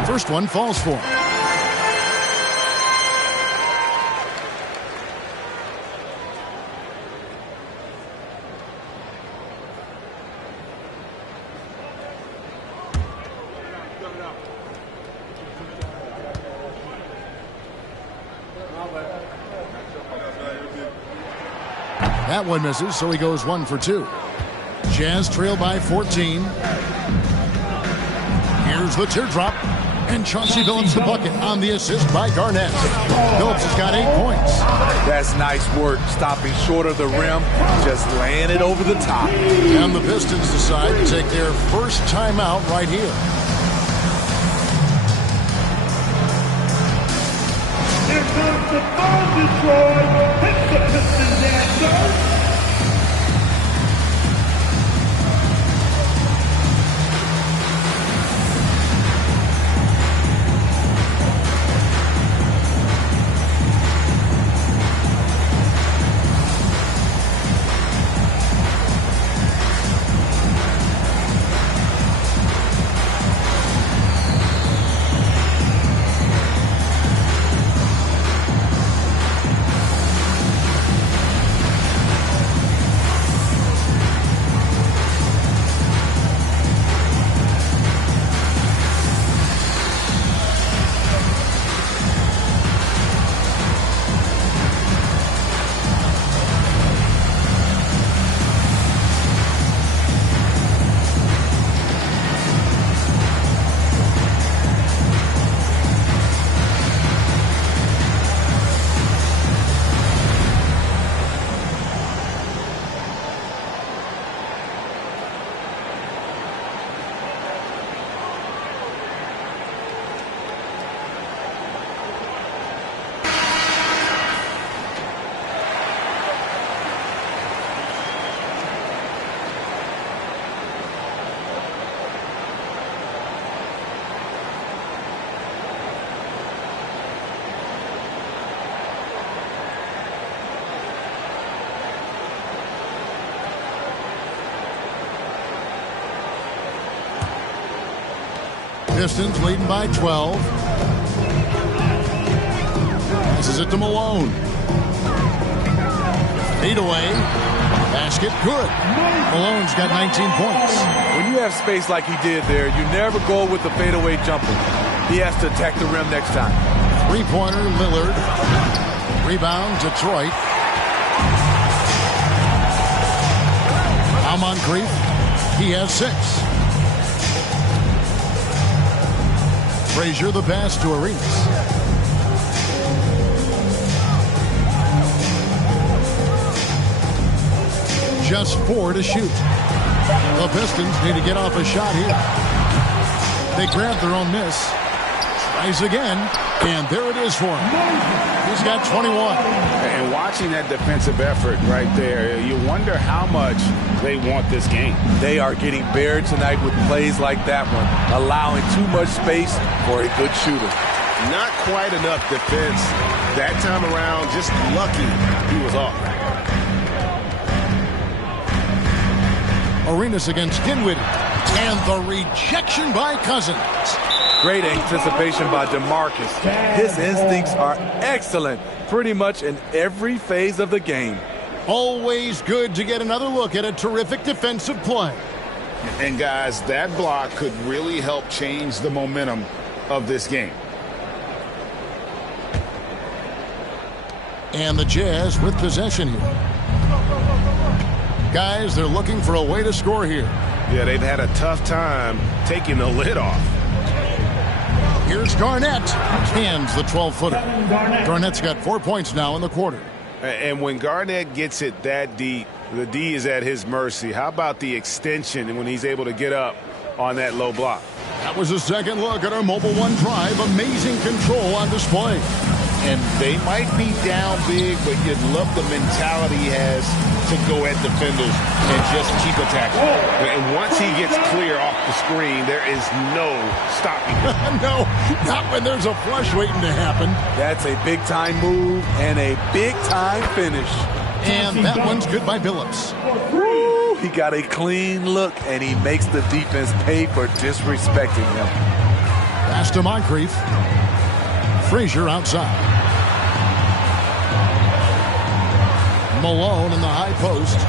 First one falls for him. That one misses, so he goes 1 for 2. Jazz trail by 14. Here's the teardrop. And Chauncey Billups the bucket on the assist by Garnett. Billups has got 8 points. That's nice work, stopping short of the rim, just laying it over the top. And the Pistons decide to take their first timeout right here. Here comes the ball, Detroit. Hit the Pistons answer. Pistons leading by 12. Passes it to Malone. Feed away. Basket good. Malone's got 19 points. When you have space like he did there, you never go with the fadeaway jumper. He has to attack the rim next time. Three-pointer, Lillard. Rebound, Detroit. Now Moncrief. He has 6. Frazier the pass to Arenas. Just 4 to shoot. The Pistons need to get off a shot here. They grab their own miss. Tries again, and there it is for him. He's got 21. And watching that defensive effort right there, you wonder how much they want this game. They are getting buried tonight with plays like that one, allowing too much space for a good shooter. Not quite enough defense that time around. Just lucky he was off. Arenas against Dinwiddie. And the rejection by Cousins. Great anticipation by DeMarcus. His instincts are excellent pretty much in every phase of the game. Always good to get another look at a terrific defensive play. And guys, that block could really help change the momentum of this game. And the Jazz with possession here. Guys, they're looking for a way to score here. Yeah, they've had a tough time taking the lid off. Here's Garnett. Hands the 12-footer. Garnett's got 4 points now in the quarter. And when Garnett gets it that deep, the D is at his mercy. How about the extension when he's able to get up on that low block? That was a second look at our Mobile One drive. Amazing control on display. And they might be down big, but you'd love the mentality he has to go at defenders and just keep attacking. And once he gets clear off the screen, there is no stopping him. No, not when there's a flush waiting to happen. That's a big-time move and a big-time finish. And that one's good by Billups. Woo, he got a clean look, and he makes the defense pay for disrespecting him. Pass to Moncrief. Frazier outside. Malone in the high post.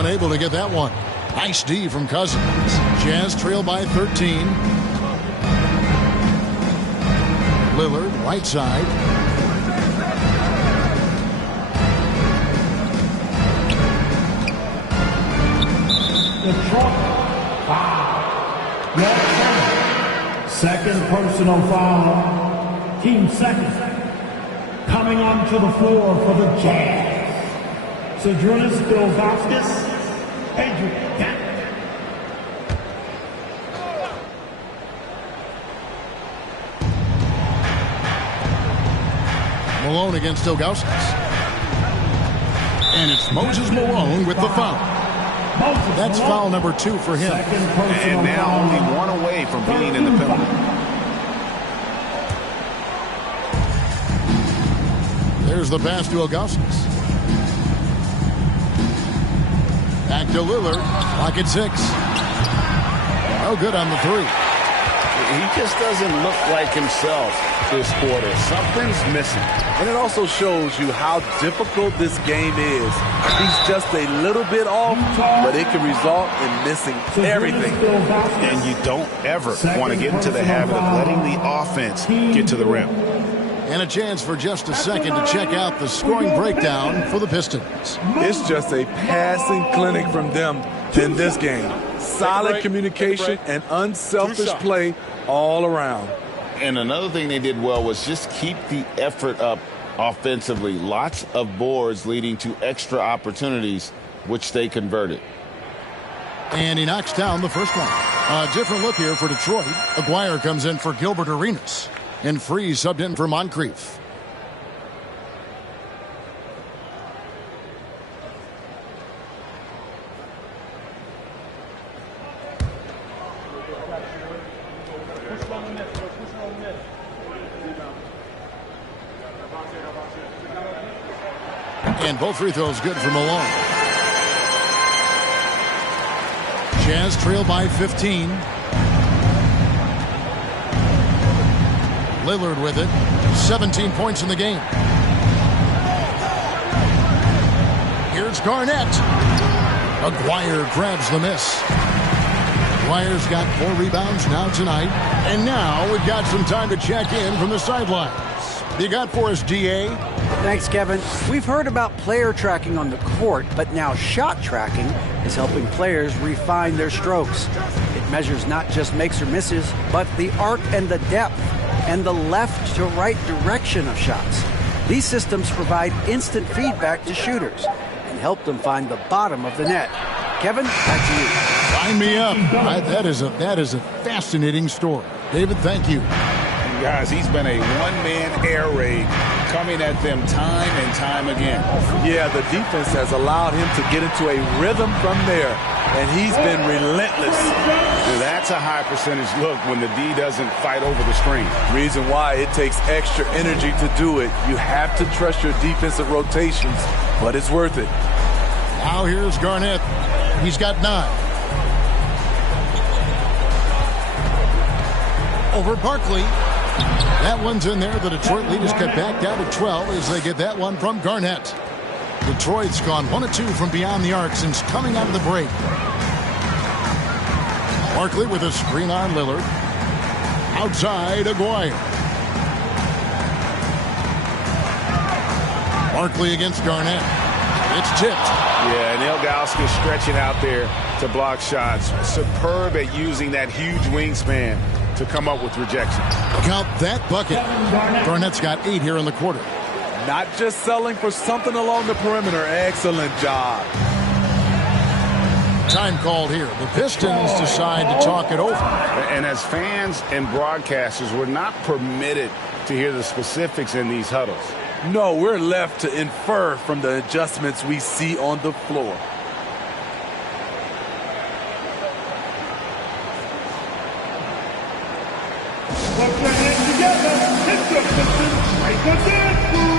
Unable to get that one. Nice D from Cousins. Jazz trail by 13. Lillard, right side. Second personal foul. Team second. Coming onto the floor for the Jazz. Sadrunas Ilgauskas, Adrian. Malone against Ilgauskas. And it's Moses Malone with the foul. That's foul number 2 for him. And now only one away from being in the penalty. There's the pass to Ilgauskas. Back to Lillard. Clock at 6. No good on the 3. He just doesn't look like himself this quarter. Something's missing. And it also shows you how difficult this game is. He's just a little bit off, but it can result in missing everything. And you don't ever want to get into the habit of letting the offense get to the rim. And a chance for just a second to check out the scoring breakdown for the Pistons. It's just a passing clinic from them in this game. Solid communication and unselfish play all around. And another thing they did well was just keep the effort up offensively. Lots of boards leading to extra opportunities, which they converted. And he knocks down the first one. A different look here for Detroit. Aguirre comes in for Gilbert Arenas. And Freeze subbed in for Moncrief. And both free throws good for Malone. Jazz trail by 15. Lillard with it. 17 points in the game. Here's Garnett. Aguirre grabs the miss. Aguirre's got 4 rebounds now tonight. And now we've got some time to check in from the sidelines. You got for us, DA? Thanks, Kevin. We've heard about player tracking on the court, but now shot tracking is helping players refine their strokes. It measures not just makes or misses, but the arc and the depth and the left to right direction of shots. These systems provide instant feedback to shooters and help them find the bottom of the net. Kevin, back to you. Sign me up. That is a fascinating story. David, thank you. Guys, he's been a one-man air raid coming at them time and time again. Yeah, the defense has allowed him to get into a rhythm from there, and he's been relentless. And that's a high percentage look when the D doesn't fight over the screen. Reason why it takes extra energy to do it. You have to trust your defensive rotations, but it's worth it. Now here's Garnett. He's got 9. Over Barkley. That one's in there. The Detroit lead is cut back down to 12 as they get that one from Garnett. Detroit's gone 1 of 2 from beyond the arc since coming out of the break. Barkley with a screen on Lillard. Outside, Aguirre. Barkley against Garnett. It's tipped. Yeah, and Ilgauskas stretching out there to block shots. Superb at using that huge wingspan to come up with rejection. Count that bucket. Garnett's got 8 here in the quarter. Not just selling for something along the perimeter. Excellent job. Time called here. The Pistons decide to talk it over. And as fans and broadcasters, we're not permitted to hear the specifics in these huddles. No, we're left to infer from the adjustments we see on the floor. Put your hands together. Hit the Pistons. Break a dance move.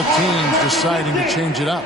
Both teams deciding to change it up.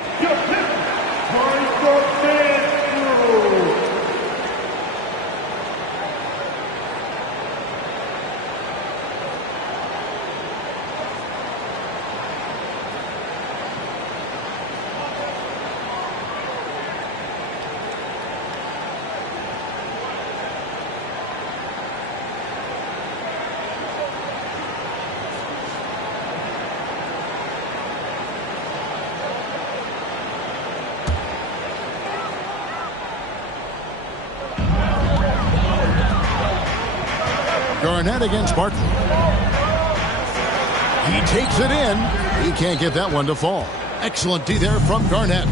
Garnett against Barkley. He takes it in. He can't get that one to fall. Excellent D there from Garnett.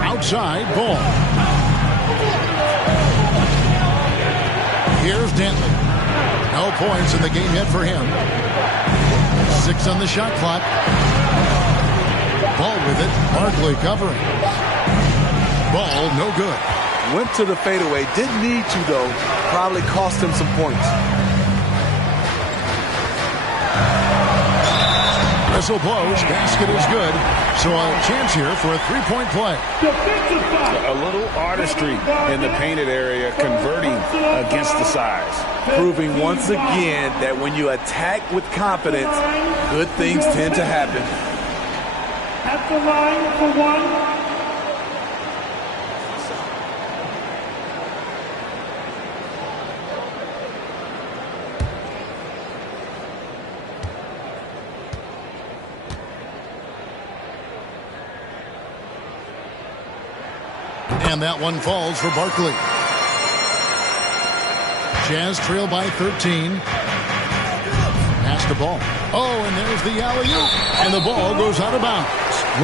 Outside, ball. Here's Dantley. No points in the game yet for him. 6 on the shot clock. Ball with it. Barkley covering. Ball no good. Went to the fadeaway. Didn't need to, though. Probably cost him some points. Whistle blows. Basket is good. So a chance here for a three-point play. A little artistry in the painted area, converting against the size. Proving once again that when you attack with confidence, good things tend to happen. At the line for one. And that one falls for Barkley. Jazz trail by 13. Pass the ball. Oh, and there's the alley-oop. And the ball goes out of bounds.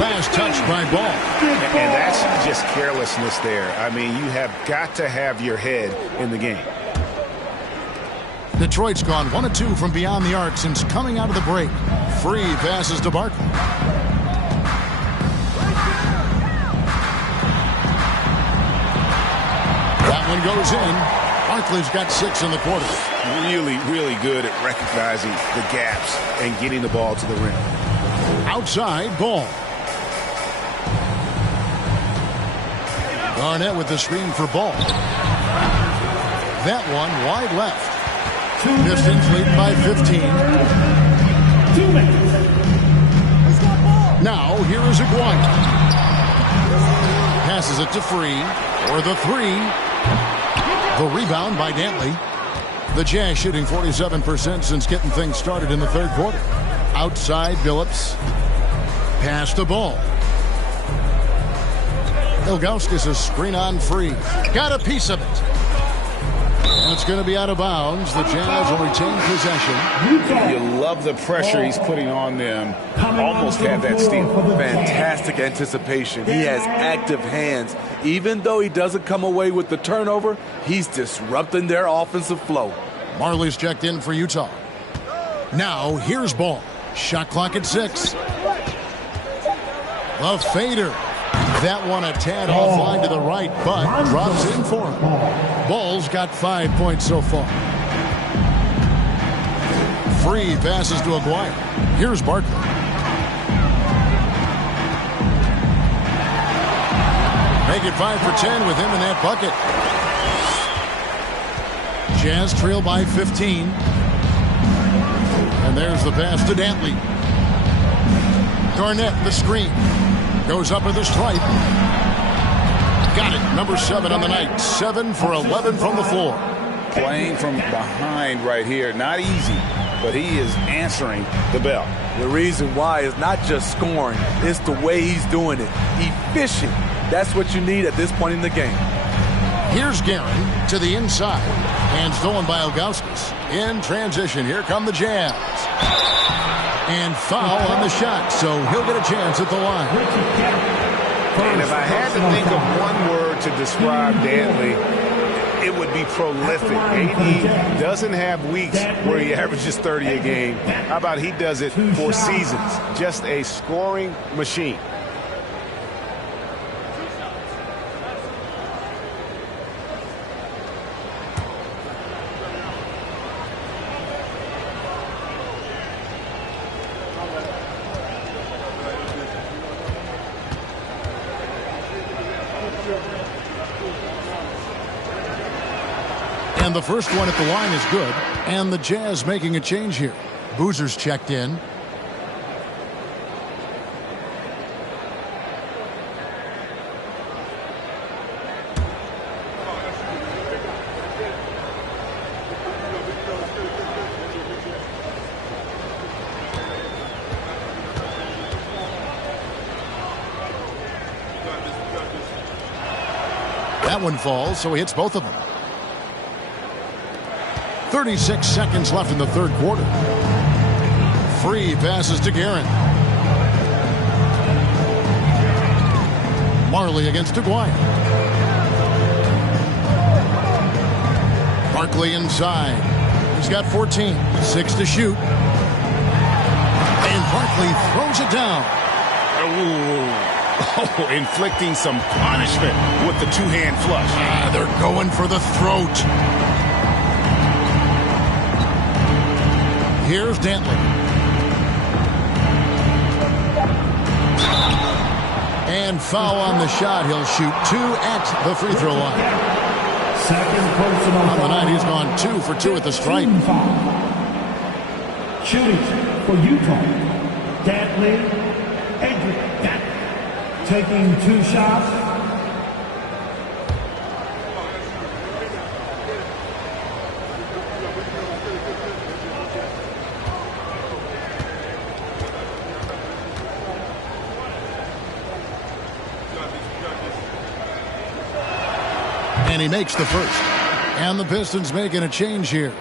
Last touch by Ball. And that's just carelessness there. I mean, you have got to have your head in the game. Detroit's gone 1 of 2 from beyond the arc since coming out of the break. Free passes to Barkley. That one goes in. Barkley's got 6 in the quarter. Really, really good at recognizing the gaps and getting the ball to the rim. Outside, Ball. Garnett with the screen for Ball. That one wide left. Pistons lead by 15. 2 minutes. Now, here is Aguirre. Passes it to Free for the 3. The rebound by Dantley. The Jazz shooting 47% since getting things started in the third quarter. Outside, Billups. Pass the ball. Ilgauskas a screen on Free. Got a piece of it. And it's going to be out of bounds. The Jazz will retain possession. You love the pressure he's putting on them. Almost had that steal. Fantastic anticipation. He has active hands. Even though he doesn't come away with the turnover, he's disrupting their offensive flow. Marley's checked in for Utah. Now, here's Ball. Shot clock at 6. The fader. That one a tad offline to the right, but drops in for him. Ball's got 5 points so far. Free passes to Aguirre. Here's Barkley. Make it 5 for 10 with him in that bucket. Jazz trail by 15. And there's the pass to Dantley. Garnett, the screen. Goes up with the stripe. Got it. Number 7 on the night. 7 for 11 from the floor. Playing from behind right here. Not easy, but he is answering the bell. The reason why is not just scoring. It's the way he's doing it. Efficient. That's what you need at this point in the game. Here's Guerin to the inside. And stolen by Ilgauskas. In transition, here come the Jazz. And foul on the shot, so he'll get a chance at the line. And if I had to think of one word to describe Dantley, it would be prolific. AD doesn't have weeks where he averages 30 a game. How about he does it for seasons? Just a scoring machine. And the first one at the line is good. And the Jazz making a change here. Boozer's checked in. That one falls, so he hits both of them. 36 seconds left in the third quarter. Free passes to Guerin. Marley against Aguirre. Barkley inside. He's got 14. 6 to shoot. And Barkley throws it down. Oh, inflicting some punishment with the two-hand flush. They're going for the throat. Here's Dantley. And foul on the shot. He'll shoot 2 at the free throw line. Second personal On the foul. night, he's gone 2 for 2 at the stripe. Shooting for Utah, Dantley, Adrian Dantley, taking 2 shots. And he makes the first. And the Pistons making a change here.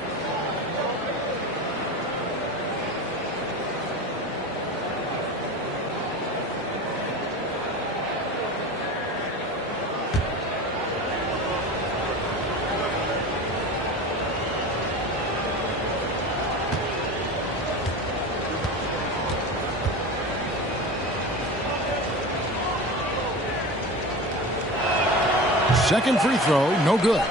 Second free throw, no good.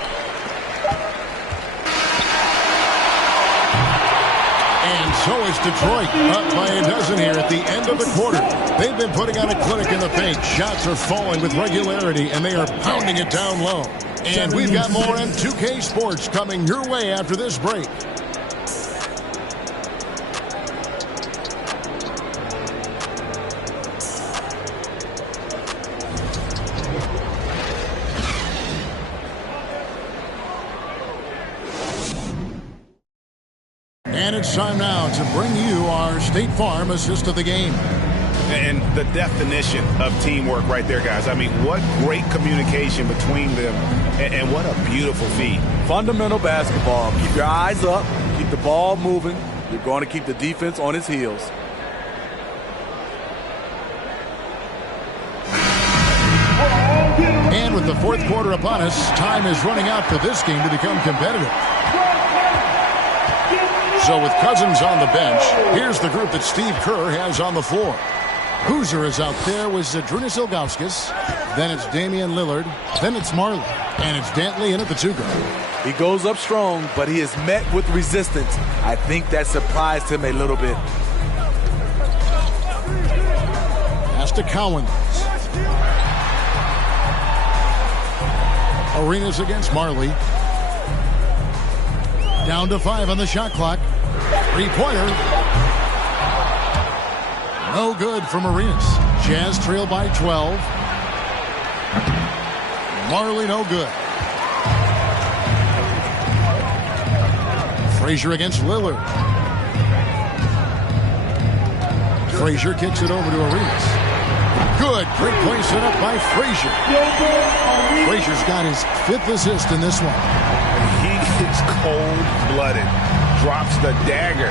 And so is Detroit, up by a dozen here at the end of the quarter. They've been putting on a clinic in the paint. Shots are falling with regularity, and they are pounding it down low. And we've got more M2K Sports coming your way after this break. And it's time now to bring you our State Farm assist of the game. And the definition of teamwork right there, guys. I mean, what great communication between them, and what a beautiful feed. Fundamental basketball. Keep your eyes up. Keep the ball moving. You're going to keep the defense on its heels. And with the fourth quarter upon us, time is running out for this game to become competitive. So with Cousins on the bench, here's the group that Steve Kerr has on the floor. Boozer is out there with Zydrunas Ilgauskas. Then it's Damian Lillard. Then it's Marley. And it's Dantley in at the 2-guard. He goes up strong, but he is met with resistance. I think that surprised him a little bit. Pass to Cowens. Arenas against Marley. Down to 5 on the shot clock. Three-pointer. No good from Arenas. Jazz trail by 12. Marley no good. Frazier against Lillard. Frazier kicks it over to Arenas. Good. Great play set up by Frazier. Frazier's got his 5th assist in this one. He is cold-blooded. Drops the dagger.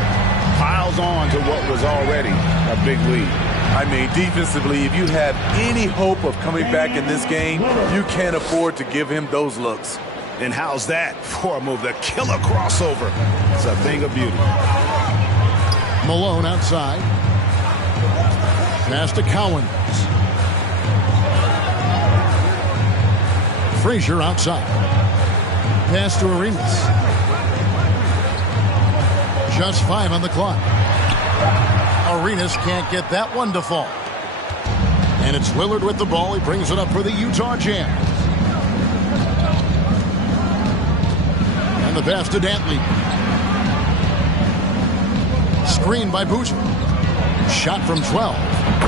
Piles on to what was already a big lead. I mean, defensively, if you have any hope of coming back in this game, you can't afford to give him those looks. And how's that for a move? The killer crossover. It's a thing of beauty. Malone outside. Pass to Cowens. Frazier outside. Pass to Arenas. Just 5 on the clock. Arenas can't get that one to fall. And it's Lillard with the ball. He brings it up for the Utah Jazz. And the pass to Dantley. Screen by Boozer. Shot from 12.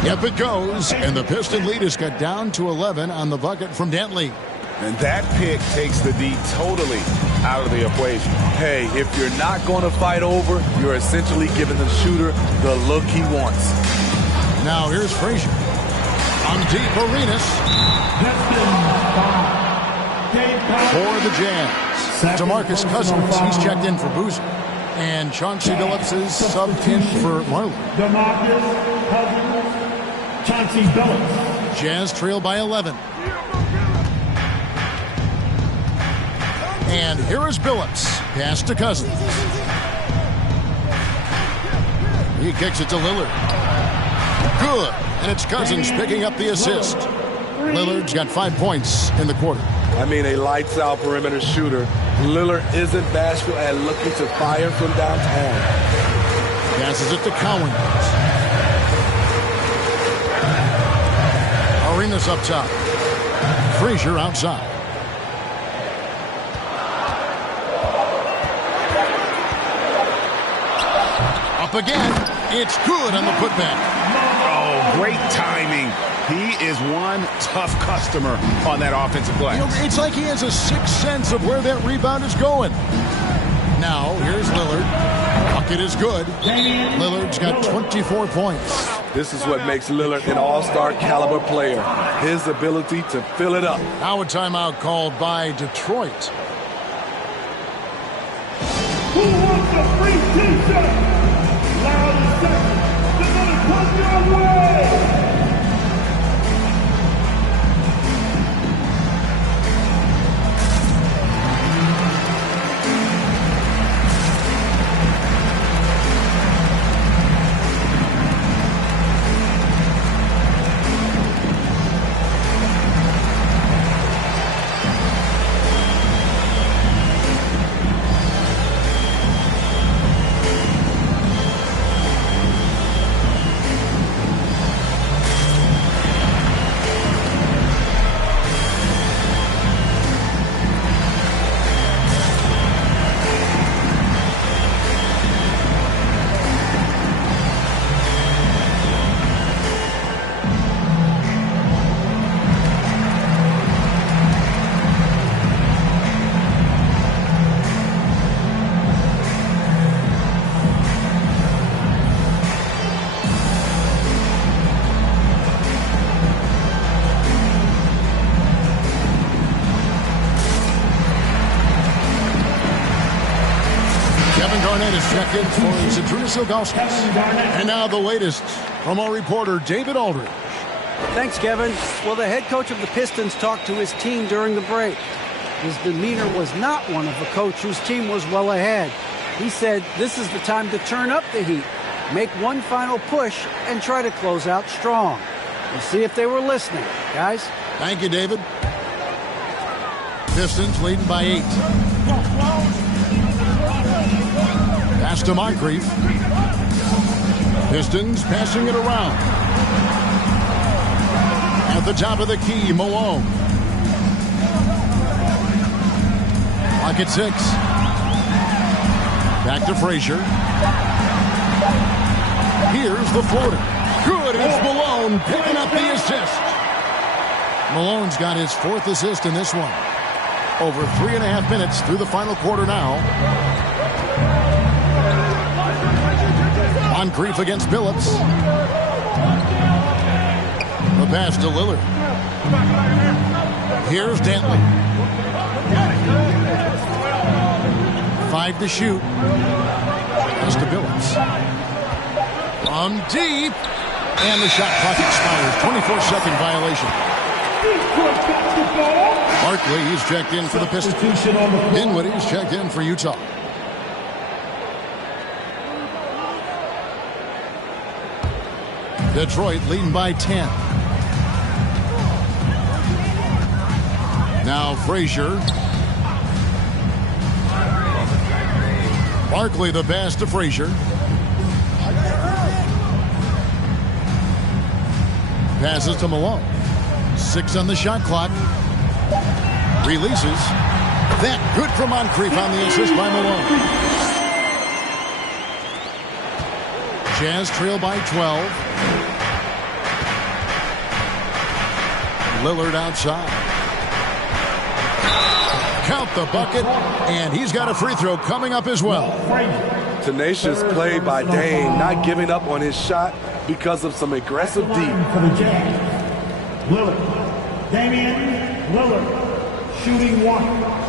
Yep, it goes. And the Piston lead is cut down to 11 on the bucket from Dantley. And that pick takes the D totally out of the equation. Hey, if you're not going to fight over, you're essentially giving the shooter the look he wants. Now here's Frazier. On deep, Arenas. For the Jazz. DeMarcus Cousins, he's checked in for Boozer. And Chauncey Billups is subbed in for Marley. DeMarcus Cousins, Chauncey Billups. Jazz trail by 11. And here is Billups. Pass to Cousins. He kicks it to Lillard. Good. And it's Cousins picking up the assist. Lillard's got 5 points in the quarter. I mean, a lights-out perimeter shooter. Lillard isn't bashful at looking to fire from downtown. Passes it to Cowens. Arenas up top. Frazier outside. Up again. It's good on the putback. Oh, great timing. He is one tough customer on that offensive glass. You know, it's like he has a sixth sense of where that rebound is going. Now, here's Lillard. Bucket is good. Lillard's got 24 points. This is what makes Lillard an all-star caliber player. His ability to fill it up. Now a timeout called by Detroit. Who wants a free t-shirt? Loud and second. They're going to come your way. Check in for Zydrunas Ilgauskas. And now the latest from our reporter, David Aldridge. Thanks, Kevin. Well, the head coach of the Pistons talked to his team during the break. His demeanor was not one of a coach whose team was well ahead. He said this is the time to turn up the heat, make one final push, and try to close out strong. We'll see if they were listening, guys. Thank you, David. Pistons leading by 8. Pass to Moncrief. Pistons passing it around. At the top of the key, Malone. Clock at 6. Back to Frazier. Here's the floater. Good, it's Malone picking up the assist. Malone's got his 4th assist in this one. Over 3.5 minutes through the final quarter now. Moncrief against Billups. The pass to Lillard. Here's Dantley. 5 to shoot. Pass to Billups. From deep. And the shot clock expires. 24-second violation. Barkley, he's checked in for the Pistons. Dinwiddie's checked in for Utah. Detroit leading by 10. Now Frazier. Barkley the pass to Frazier. Passes to Malone. 6 on the shot clock. Releases. That good for Moncrief on the assist by Malone. Jazz trail by 12. Lillard outside. Count the bucket, and he's got a free throw coming up as well. Tenacious play by Dame, not giving up on his shot because of some aggressive D. For the Jazz, Lillard. Damian Lillard, shooting one.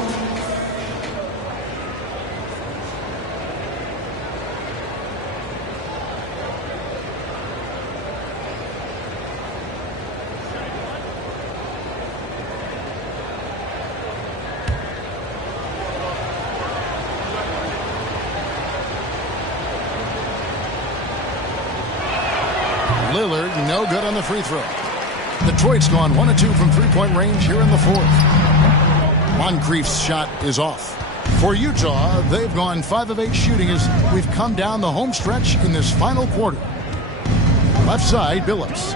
Lillard, no good on the free throw. Detroit's gone 1 of 2 from three-point range here in the fourth. Moncrief's shot is off. For Utah, they've gone 5 of 8 shooting as we've come down the home stretch in this final quarter. Left side, Billups.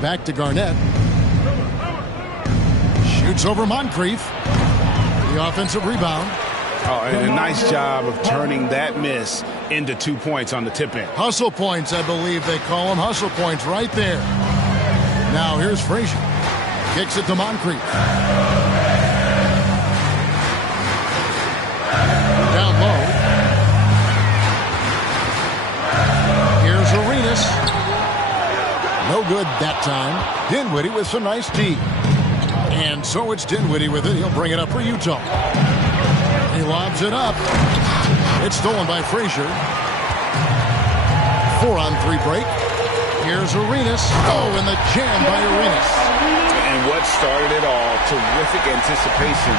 Back to Garnett. Shoots over Moncrief. The offensive rebound. Oh, and a nice job of turning that miss into 2 points on the tip in. Hustle points, I believe they call them. Hustle points right there. Now here's Frazier. Kicks it to Moncrief. Down low. Here's Arenas. No good that time. Dinwiddie with some nice D. And so it's Dinwiddie with it. He'll bring it up for Utah. He lobs it up. It's stolen by Frazier. 4-on-3 break. Here's Arenas. Oh, and the jam by Arenas. And what started it all, terrific anticipation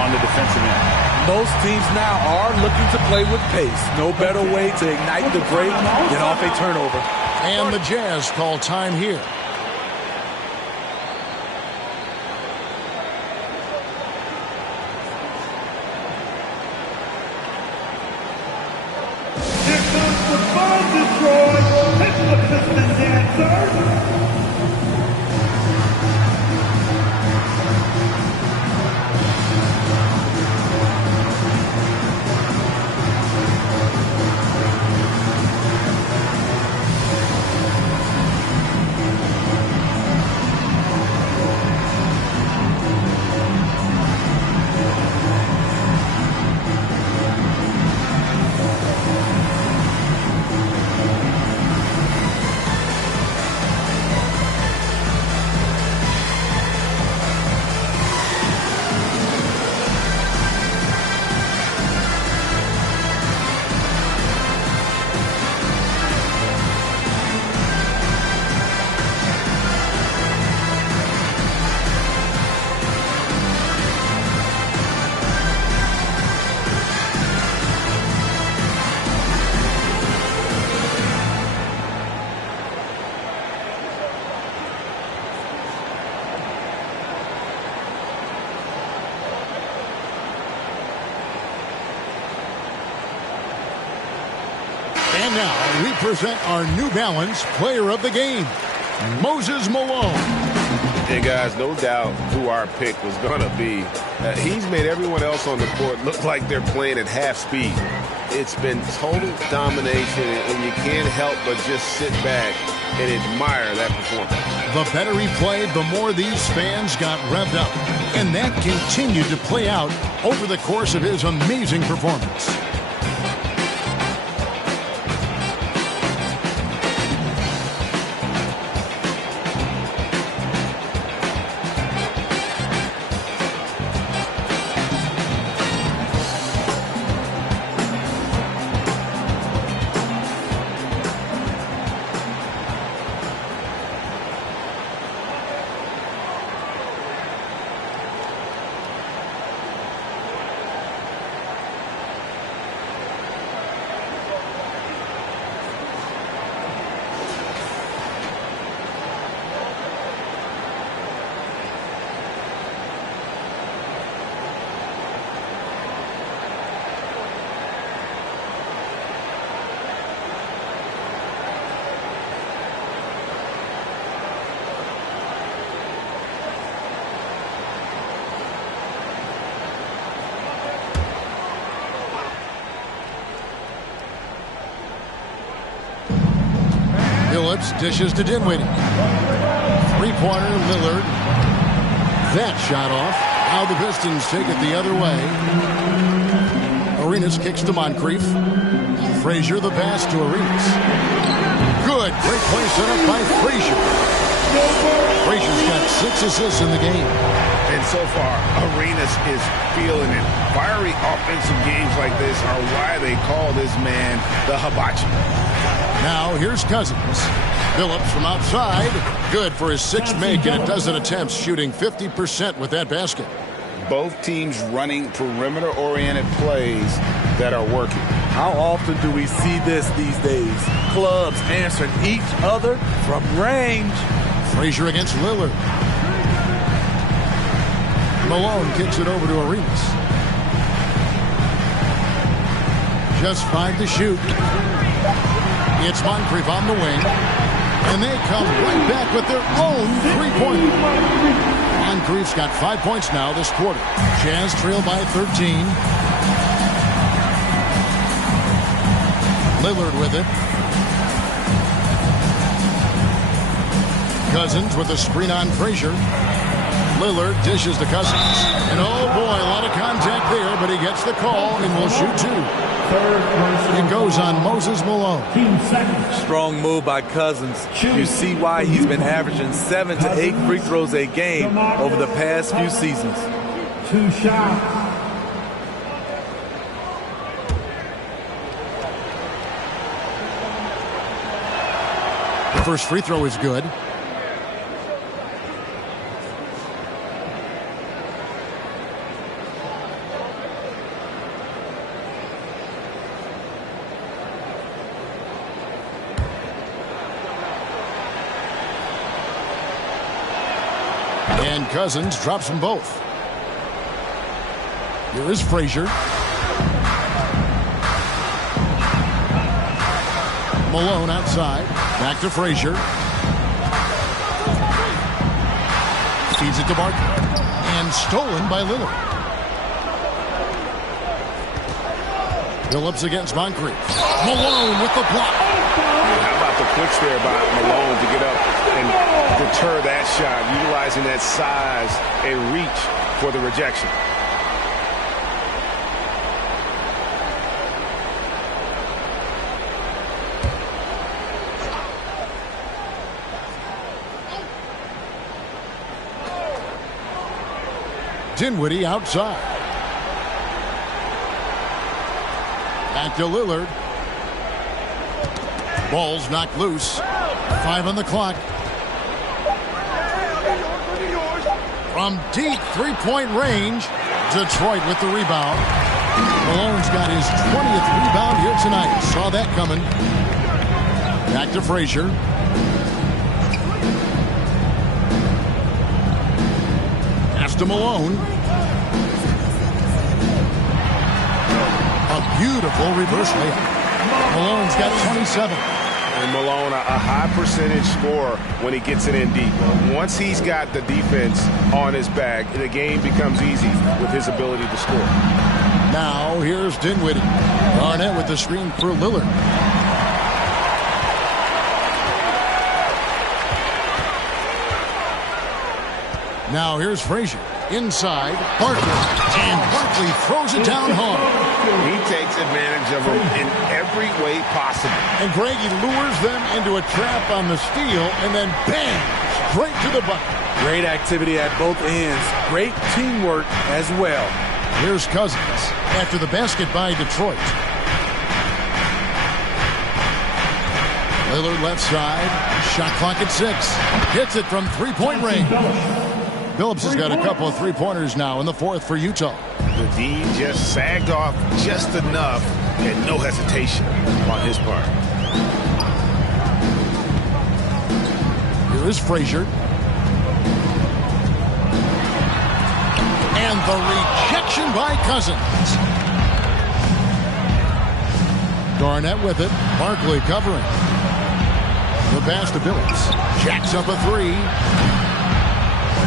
on the defensive end. Most teams now are looking to play with pace. No better way to ignite the break than off a turnover. And the Jazz call time here. Detroit, hit the piston dancer. And now we present our New Balance player of the game, Moses Malone. Hey, guys, no doubt who our pick was going to be. He's made everyone else on the court look like they're playing at half speed. It's been total domination, and you can't help but just sit back and admire that performance. The better he played, the more these fans got revved up. And that continued to play out over the course of his amazing performance. Billups dishes to Dinwiddie. Three-pointer, Lillard. That shot off. Now the Pistons take it the other way. Arenas kicks to Moncrief. Frazier the pass to Arenas. Good. Great play set up by Frazier. Frazier's got 6 assists in the game. And so far, Arenas is feeling it. Fiery offensive games like this are why they call this man the hibachi. Now here's Cousins. Billups from outside. Good for his 6th make and a dozen attempts, shooting 50% with that basket. Both teams running perimeter-oriented plays that are working. How often do we see this these days? Clubs answering each other from range. Frazier against Lillard. Malone kicks it over to Arenas. Just 5 to shoot. It's Moncrief on the wing. And they come right back with their own three-pointer. Moncrief's got 5 points now this quarter. Jazz trail by 13. Lillard with it. Cousins with a screen on Frazier. Lillard dishes to Cousins. And oh boy, a lot of contact there, but he gets the call and will shoot 2. It goes on Moses Malone. Strong move by Cousins. You see why he's been averaging 7 to 8 free throws a game over the past few seasons. 2 shots. The first free throw is good. And Cousins drops them both. Here is Frazier. Malone outside. Back to Frazier. Feeds it to Barton. And stolen by Lillard. Billups against Moncrief. Malone with the block. How about the clicks there by Malone to get up and deter that shot, utilizing that size and reach for the rejection. Dinwiddie outside. Back to Lillard. Ball's knocked loose. 5 on the clock. From deep three-point range, Detroit with the rebound. Malone's got his 20th rebound here tonight. Saw that coming. Back to Frazier. Pass to Malone. A beautiful reverse layup. Malone's got 27. And Malone, a high percentage scorer when he gets it in deep. Once he's got the defense on his back, the game becomes easy with his ability to score. Now here's Dinwiddie. Garnett with the screen for Lillard. Now here's Frazier. Inside, Barkley. And Barkley throws it down hard. He takes advantage of them in every way possible. And Greg, he lures them into a trap on the steal, and then bang, straight to the bucket. Great activity at both ends. Great teamwork as well. Here's Cousins after the basket by Detroit. Lillard left side. Shot clock at 6. Hits it from three-point range. Billups has got a couple of three-pointers now in the 4th for Utah. The D just sagged off just enough and no hesitation on his part. Here is Frazier. And the rejection by Cousins. Garnett with it. Barkley covering. The pass to Billups. Jacks up a 3.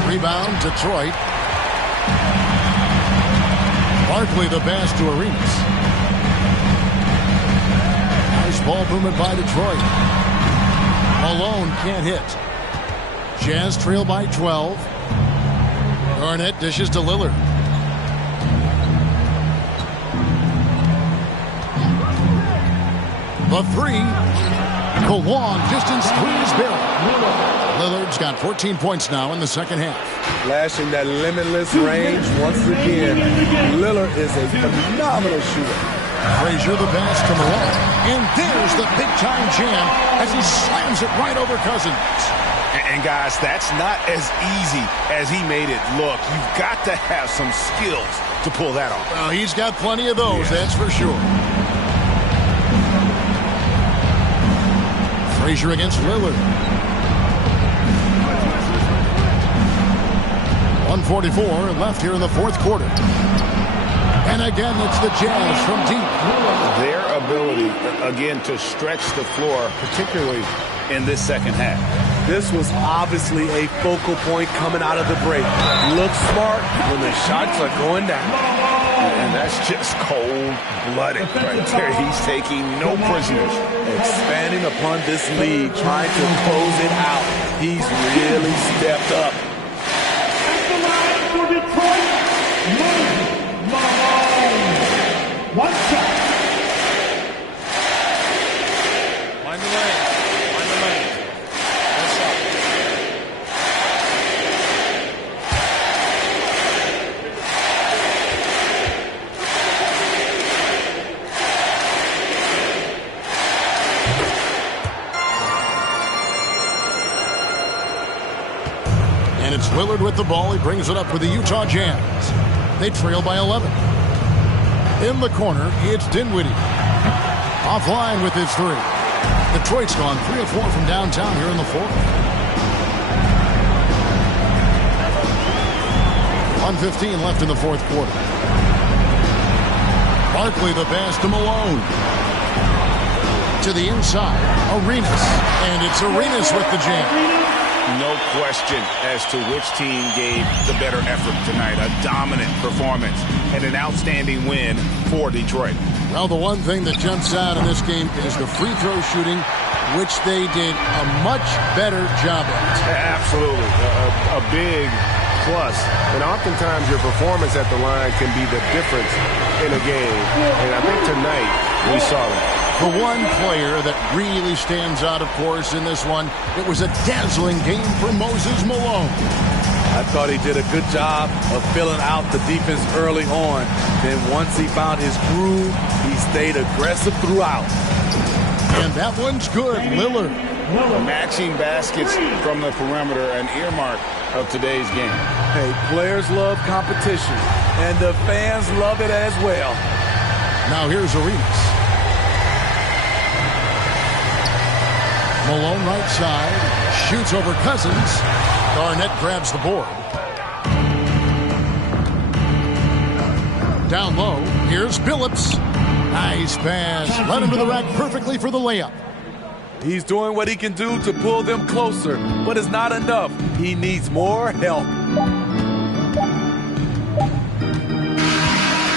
Rebound, Detroit. Barkley the pass to Arenas. Nice ball movement by Detroit. Malone can't hit. Jazz trail by 12. Garnett dishes to Lillard. The three. The long distance three is barrel. Lillard's got 14 points now in the second half. Flashing that limitless range once again. Lillard is a phenomenal shooter. Frazier the pass to Morant. And there's the big-time jam as he slams it right over Cousins. And guys, that's not as easy as he made it look. You've got to have some skills to pull that off. Well, he's got plenty of those, that's for sure. Frazier against Lillard. 1:44 left here in the fourth quarter. And again, it's the Jazz from deep. Their ability, again, to stretch the floor, particularly in this second half. This was obviously a focal point coming out of the break. Look smart when the shots are going down. And that's just cold-blooded right there. He's taking no prisoners. Expanding upon this lead, trying to close it out. He's really stepped up. At the line for Detroit, Malone. One shot. Mind the lane. Mind the lane. One shot. And it's Lillard with the ball. He brings it up for the Utah Jazz. They trail by 11. In the corner, it's Dinwiddie. Offline with his three. Detroit's gone 3 of 4 from downtown here in the fourth. 1:15 left in the fourth quarter. Barkley the pass to Malone. To the inside, Arenas. And it's Arenas with the jam. No question as to which team gave the better effort tonight. A dominant performance and an outstanding win for Detroit. Well, the one thing that jumps out in this game is the free throw shooting, which they did a much better job at. Absolutely. A big plus. And oftentimes your performance at the line can be the difference in a game. And I think tonight we saw that. The one player that really stands out, of course, in this one, it was a dazzling game for Moses Malone. I thought he did a good job of filling out the defense early on. Then once he found his groove, he stayed aggressive throughout. And that one's good, Lillard. Matching baskets from the perimeter, an earmark of today's game. Hey, players love competition, and the fans love it as well. Now here's Arenas. Malone right side, shoots over Cousins. Garnett grabs the board. Down low, here's Billups. Nice pass, led him to the rack perfectly for the layup. He's doing what he can do to pull them closer, but it's not enough. He needs more help.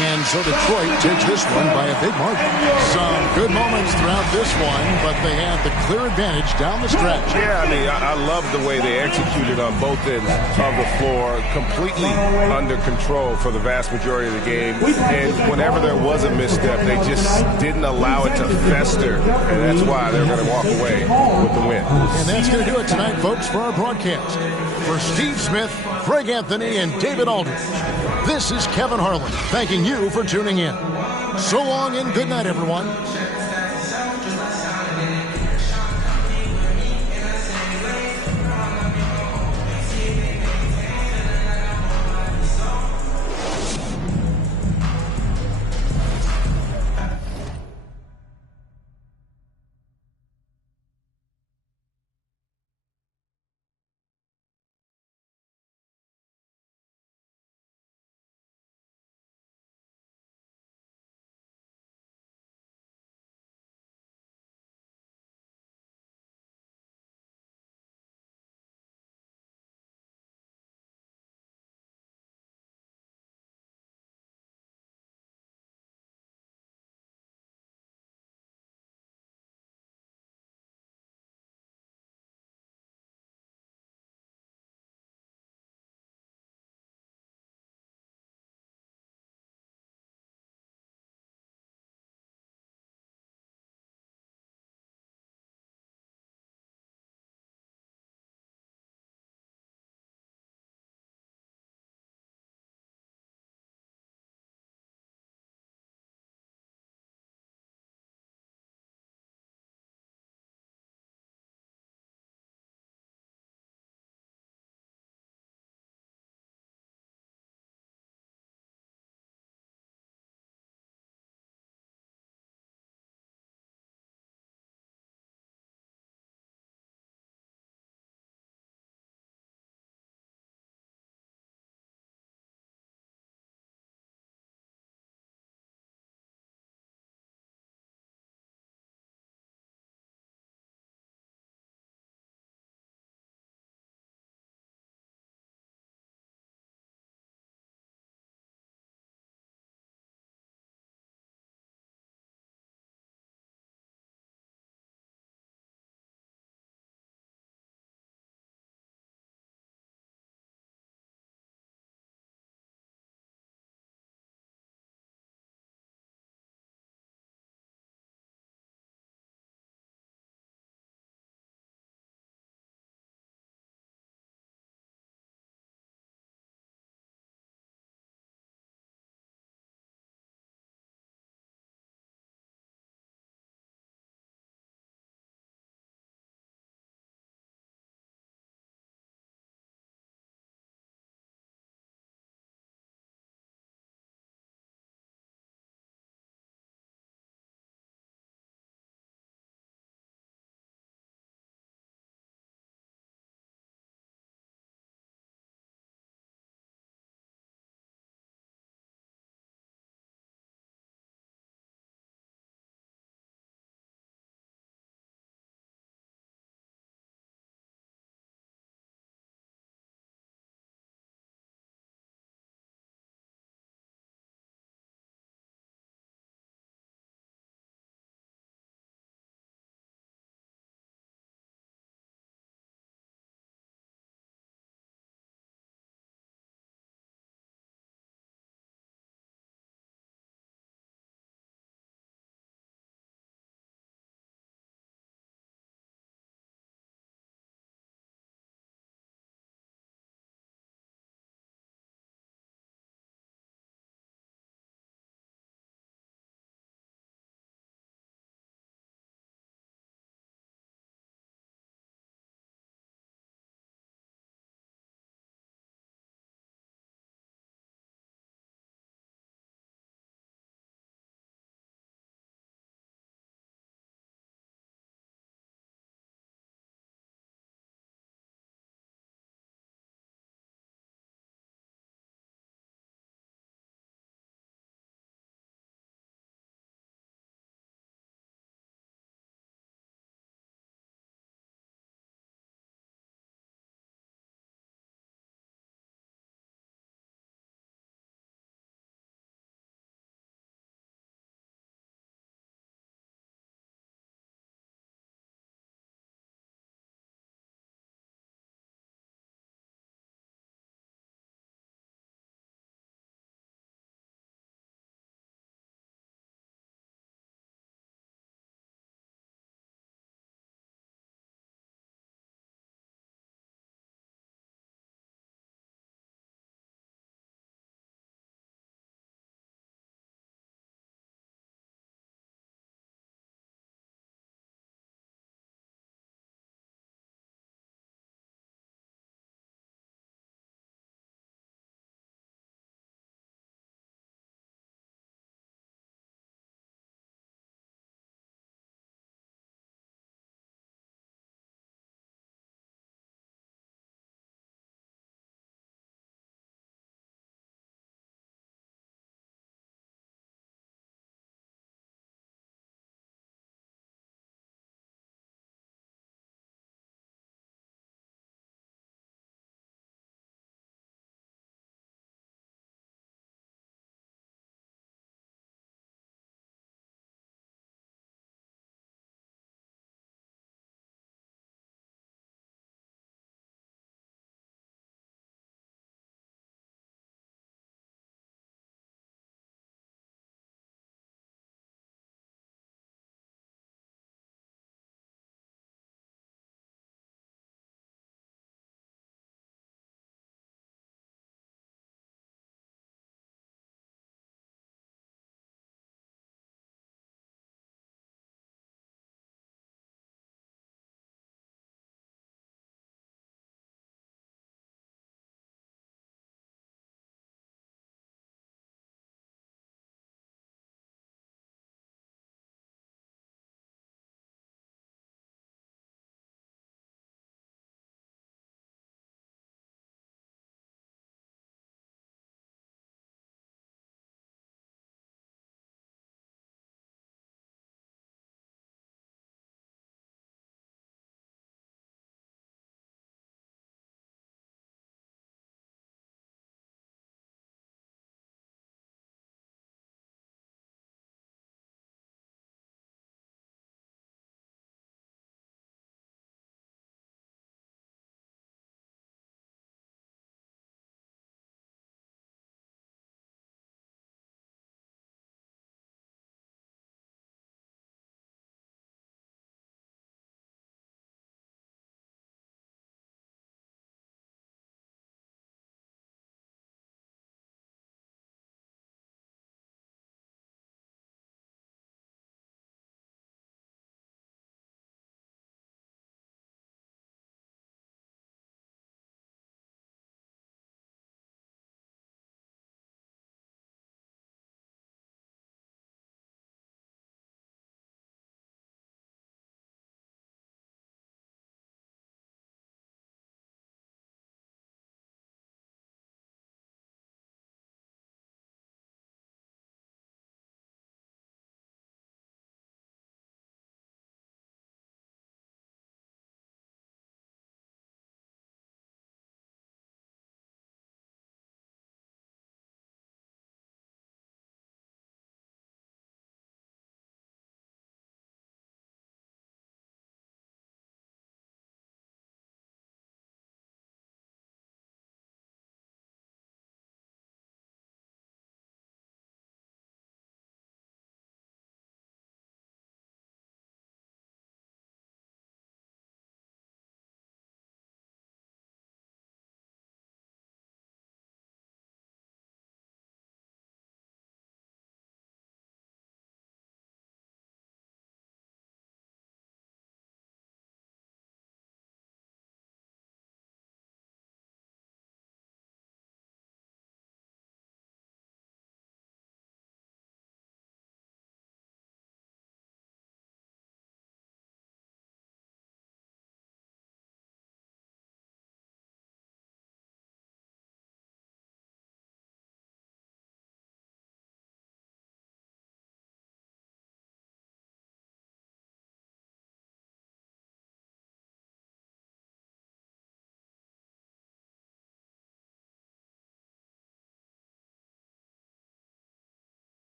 And so Detroit takes this one by a big margin. Some good moments throughout this one, but they had the clear advantage down the stretch. Yeah, I mean, I love the way they executed on both ends of the floor, completely under control for the vast majority of the game. And whenever there was a misstep, they just didn't allow it to fester. And that's why they're going to walk away with the win. And that's going to do it tonight, folks, for our broadcast. For Steve Smith, Greg Anthony, and David Aldridge, this is Kevin Harlan thanking you for tuning in. So long and good night, everyone.